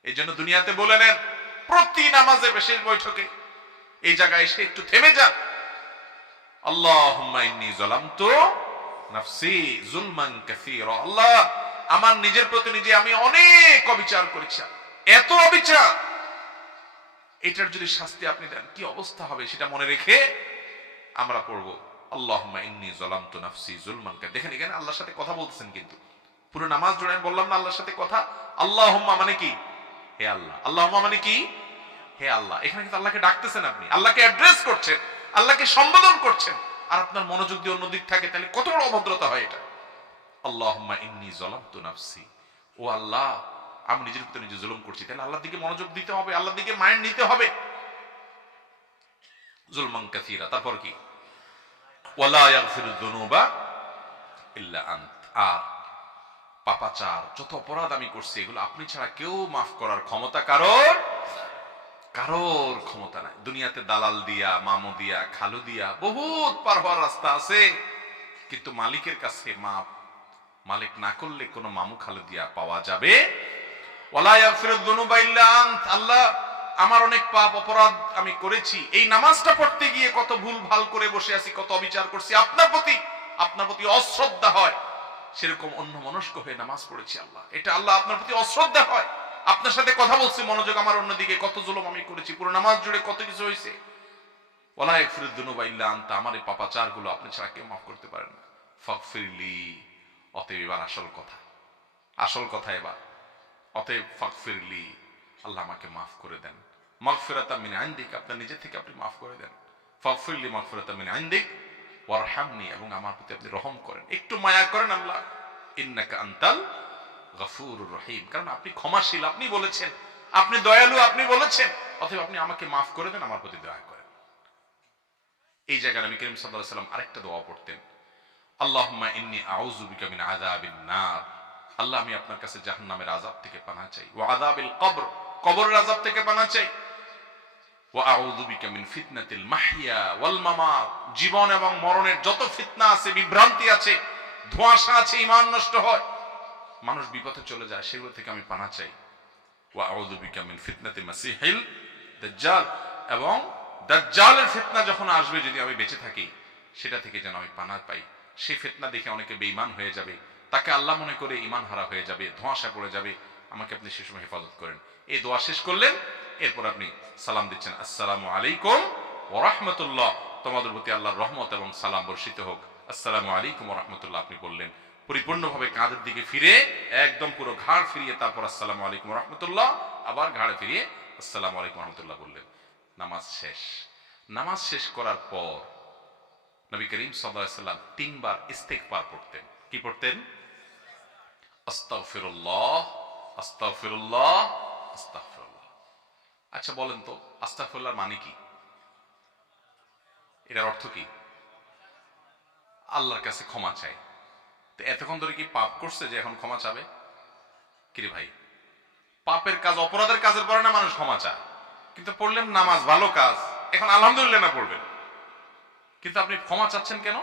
এই জন্য দুনিয়াতে বলে নেন, প্রতি নামাজে বিশেষ বৈঠকে এই জায়গায় এসে একটু থেমে যান। আল্লাহুম্মা ইন্নী যালামতু নাফসি যুলমান কাসীরা, আল্লাহ আমার নিজের প্রতি নিজে আমি অনেক অবিচার করেছি, এত অবিচার, এটার যদি শাস্তি আপনি দেন কি অবস্থা হবে সেটা মনে রেখে আমরা পড়বো আল্লাহুম্মা ইন্নী যালামতু নাফসি যুলমান কাসীরা। দেখেন এখানে আল্লাহর সাথে কথা বলতেছেন, কিন্তু পুরো নামাজ জুড়ে বললাম না আল্লাহর সাথে কথা। আল্লাহুম্মা মানে কি? হে আল্লাহ। আল্লাহুম্মা মানে কি? হে আল্লাহ। এখানে কিন্তু আল্লাহকে ডাকতেছেন, আপনি আল্লাহকে অ্যাড্রেস করছেন, আল্লাহকে সম্বোধন করছেন, আর আপনার মনোযোগ দিয়ে অন্যদিক থাকে, তাহলে কত বড় অভদ্রতা হয় এটা। আল্লাহুম্মা ইন্নী যালামতু নাফসি, ও আল্লাহ আমি নিজের ভিতরে নিজে জুলুম করছি, তাহলে আল্লাহর দিকে মনোযোগ দিতে হবে, আল্লাহর দিকে মাইন্ড নিতে হবে। জুলমান কাসীরা, তারপর কি? ওয়ালা ইয়াগফিরুয যুনুবা ইল্লা আনত। আর পাপাচার, যত অপরাধ আমি করছি, এগুলো আপনি ছাড়া কেউ মাফ করার ক্ষমতা কারোর ক্ষমতা নাই। দুনিয়াতে দালাল দিয়া, মামু দিয়া, খালু দিয়া বহুত পার হওয়ার রাস্তা আছে, কিন্তু মালিকের কাছে মাপ মালিক না করলে কোনো মামু খালু দিয়া পাওয়া যাবে। ওয়ালা ইয়াগফিরুয যুনুবা ইল্লা আনত। আল্লাহ, আমার অনেক পাপ অপরাধ আমি করেছি, এই নামাজটা পড়তে গিয়ে কত ভুল ভাল করে বসে আছি, কত অবিচার করছি, আপনার প্রতি অশ্রদ্ধা হয়, সেরকম অন্য মনস্ক হয়ে নামাজ পড়েছি আল্লাহ, এটা আল্লাহ আপনার প্রতি অশ্রদ্ধা হয়। আপনার সাথে কথা বলছি, মনোযোগ আমার অন্যদিকে, কত জুলুম আমি করেছি, পুরো নামাজ জুড়ে কত কিছু হয়েছে। ওয়ালা ইয়াগফিরুয যুনুবা ইল্লা আনতা, আমার এই পাপাচার গুলো আপনি ছাড়া কেউ মাফ করতে পারেন না। ফাগফিরলি, অতএব এবার আসল কথা এবার, অতএব ফাগফিরলি, আল্লাহ আমাকে মাফ করে দেন। মাগফিরাতাম মিন ইনদিক, আপনার নিজে থেকে আপনি মাফ করে দেন। ফাগফিরলি মাগফিরাতাম মিন ইনদিক ওয়ারহামনি, এবং আমার প্রতি আপনি রহম করেন, একটু মায়া করেন আল্লাহ। ইন্নাকা আনতাল গফুরুর রহিম, কারণ আপনি ক্ষমাশীল, আপনি বলেছেন, আপনি দয়ালু, আপনি বলেছেন, অতএব আপনি আমাকে মাফ করে দেন, আমার প্রতি দয়া করেন। এই জায়গায় নবী করিম সাল্লাল্লাহু আলাইহি ওয়াসাল্লাম আরেকটা দোয়া পড়তেন, আল্লাহুম্মা ইন্নী আউযু বিকা মিন আযাবিন নার, আল্লাহ আমি আপনার কাছে জাহান্নামের আযাব থেকে পানাহ চাই, ওয়া আযাবিল কবর, কবরের আযাব থেকে পানাহ চাই, ওয়া আউযু বিকা মিন ফিতনাতিল মাহইয়া ওয়াল মামাত, জীবন এবং মরণের যত ফিতনা আছে, বিভ্রান্তি আছে, ধোঁয়াশা আছে, ঈমান নষ্ট হয়, মানুষ বিপথে চলে যায়, সেগুলো থেকে আমি পানাহ চাই। ওয়া আউযু বিকা মিন ফিতনাতিল মাসিহিল দাজ্জাল, এবং দাজ্জালের ফিতনা যখন আসবে, যদি আমি বেঁচে থাকি, সেটা থেকে যেন আমি পানাহ পাই। সেই ফিতনা দেখে অনেকে বেঈমান হয়ে যাবে, তাকে আল্লাহ মনে করে ঈমান হারা হয়ে যাবে, ধোঁয়াশা পড়ে যাবে, আমাকে আপনি সে সময় হেফাজত করেন। এই দোয়া শেষ করলেন, এরপর আপনি সালাম দিচ্ছেন, আসসালামু আলাইকুম ওয়া রাহমাতুল্লাহ, তোমাদের প্রতি আল্লাহর রহমত এবং সালাম বর্ষিত হোক, আসসালামু আলাইকুম ওয়া রাহমাতুল্লাহ আপনি বললেন, পরিপূর্ণভাবে কাঁধের দিকে ফিরে, একদম পুরো ঘাড় ফিরিয়ে, তারপর আসসালামু আলাইকুম ওয়া রাহমাতুল্লাহ, আবার ঘাড়ে ফিরিয়ে আসসালামু আলাইকুম ওয়া রাহমাতুল্লাহ বললেন। নামাজ শেষ। নামাজ শেষ করার পর নবী করিম সাল্লাল্লাহু আলাইহি ওয়াসাল্লাম 3 বার ইস্তিগফার পড়তেন। কি পড়তেন? আস্তাগফিরুল্লাহ, আস্তাগফিরুল্লাহ, আস্তাগফিরুল্লাহ। আচ্ছা বলেন তো, আস্তাগফিরুল্লাহর মানে কি? এটার অর্থ কি? আল্লাহর কাছে ক্ষমা চাই। তো এতক্ষণ ধরে কি পাপ করছে যে এখন ক্ষমা চাবে? কিরে ভাই, পাপের কাজ, অপরাধের কাজের পরে না মানুষ ক্ষমা চায়, কিন্তু পড়লেন নামাজ ভালো কাজ, এখন আলহামদুলিল্লাহ না পড়বেন, কিন্তু আপনি ক্ষমা চাচ্ছেন কেন?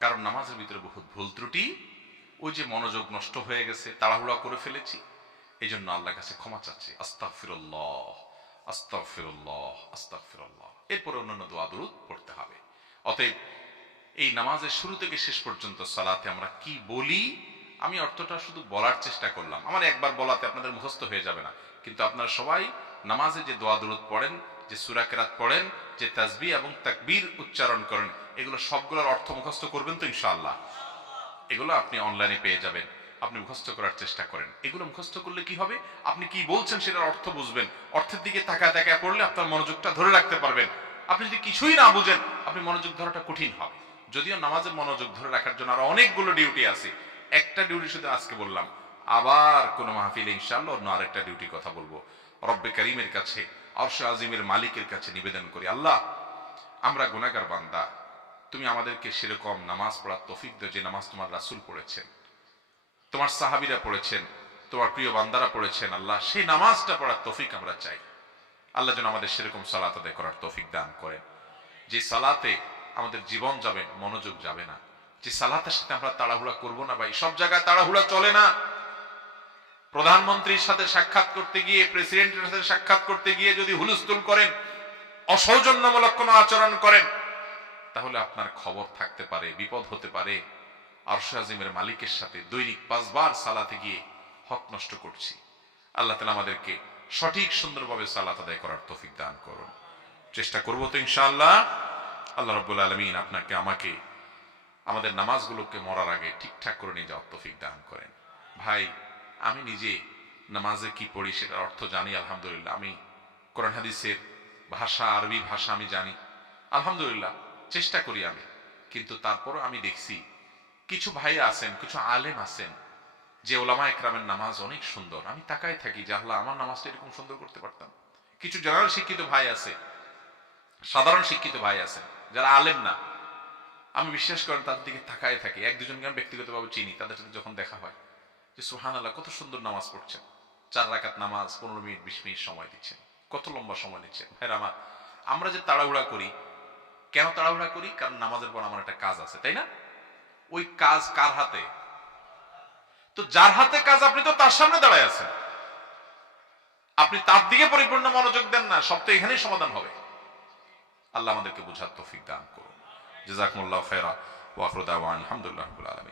কারণ নামাজের ভিতরে বহুত ভুল ত্রুটি, ওই যে মনোযোগ নষ্ট হয়ে গেছে, তাড়াহুড়া করে ফেলেছি, এই জন্য আল্লাহর কাছে ক্ষমা চাচ্ছি, আস্তাগফিরুল্লাহ, আস্তাগফিরুল্লাহ, আস্তাগফিরুল্লাহ। এরপরে অন্যান্য দোয়া দুরূদ পড়তে হবে। অতএব এই নামাজের শুরু থেকে শেষ পর্যন্ত সালাতে আমরা কি বলি, আমি অর্থটা শুধু বলার চেষ্টা করলাম, আমার একবার বলাতে আপনাদের মুখস্থ হয়ে যাবে না, কিন্তু আপনারা সবাই নামাজে যে দোয়া দুরূদ পড়েন, যে সূরা কেরাত পড়েন, যে তাসবিহ এবং তাকবীর উচ্চারণ করেন, এগুলো সবগুলোর অর্থ মুখস্থ করবেন তো ইনশাআল্লাহ? এগুলো আপনি অনলাইনে পেয়ে যাবেন, আপনি মুখস্থ করার চেষ্টা করেন। এগুলো মুখস্থ করলে কি হবে, আপনি কি বলছেন সেটার অর্থ বুঝবেন, অর্থের দিকে তাকায় তাকায় পড়লে আপনার মনোযোগটা ধরে রাখতে পারবেন। আপনি যদি কিছুই না বুঝেন, আপনি মনোযোগ ধরাটা কঠিন হবে। যদিও নামাজের মনোযোগ ধরে রাখার জন্য আরো অনেকগুলো ডিউটি আছে, একটা ডিউটি শুধু আজকে বললাম, আবার কোন মাহফিলে ইনশাআল্লাহ অন্য আরেকটা ডিউটি কথা বলবো। রব্বে কারীমের কাছে, আরশে আজিমের মালিকের কাছে নিবেদন করি, আল্লাহ আমরা গুনাহগার বান্দা, তুমি আমাদেরকে সেরকম নামাজ পড়ার তৌফিক দাও যে নামাজ তোমার রাসূল পড়েছেন, তোমার সাহাবীরা পড়েছেন, তোমার প্রিয় বান্দারা পড়েছেন। আল্লাহ সেই নামাজটা পড়ার তৌফিক আমরা চাই। আল্লাহ যেন আমাদের সেরকম সালাত আদায় করার তৌফিক দান করেন, যে সালাতে আমাদের জীবন যাবে, মনোযোগ যাবে না, যে সালাতের সাথে আমরা তাড়াহুড়া করব না। ভাই, সব জায়গায় তাড়াহুড়া চলে না। প্রধানমন্ত্রীর সাথে সাক্ষাৎ করতে গিয়ে, প্রেসিডেন্টের সাথে সাক্ষাৎ করতে গিয়ে যদি হুলস্থুল করেন, অসৌজন্যমূলক কোনো আচরণ করেন, তাহলে আপনার খবর থাকতে পারে, বিপদ হতে পারে। আরশে আজিমের মালিকের সাথে দৈনিক 5 বার সালাতে গিয়ে হক নষ্ট করছি। আল্লাহ তাআলা আমাদেরকে সঠিক সুন্দরভাবে সালাত আদায় করার তৌফিক দান করুন। চেষ্টা করব তো ইনশাআল্লাহ। আল্লাহ রাব্বুল আলামিন আপনাকে আমাকে আমাদের নামাজগুলোকে মরার আগে ঠিকঠাক করে নিয়ে যাওয়ার তৌফিক দান করেন। ভাই, আমি নিজে নামাজে কি পড়ি সেটার অর্থ জানি আলহামদুলিল্লাহ। আমি কোরআন হাদিসের ভাষা, আরবি ভাষা আমি জানি আলহামদুলিল্লাহ, চেষ্টা করি আমি। কিন্তু তারপরও আমি দেখছি কিছু ভাই আছেন, কিছু আলেম আছেন, যে ওলামা একরামের নামাজ অনেক সুন্দর, আমি তাকায় থাকি যে আল্লাহ আমার নামাজটা এরকম সুন্দর করতে পারতাম। কিছু জেনারেল শিক্ষিত ভাই আছে, সাধারণ শিক্ষিত ভাই আছে যারা আলেম না, আমি বিশ্বাস করেন তাদের দিকে তাকায় থাকি। এক দুজনকে আমি ব্যক্তিগতভাবে চিনি, তাদের সাথে যখন দেখা হয় যে সুবহানাল্লাহ কত সুন্দর নামাজ পড়ছেন, 4 রাকাত নামাজ 15 মিনিট 20 মিনিট সময় দিচ্ছেন, কত লম্বা সময় দিচ্ছেন। ভাইরা আমার, আমরা যে তাড়াহুড়া করি, কেন তাড়াহুড়া করি? কারণ নামাজের পর আমার একটা কাজ আছে, তাই না? ওই কাজ কার হাতে? তো যার হাতে কাজ আপনি তো তার সামনে দাঁড়ায় আছেন, আপনি তার দিকে পরিপূর্ণ মনোযোগ দেন না, সব তো এখানেই সমাধান হবে। আল্লাহ আমাদেরকে বুঝার তৌফিক দান করুন। জাযাকুমুল্লাহু খায়রা ওয়া আখিরু দাওয়ানা আলহামদুলিল্লাহি রাব্বিল আলামিন।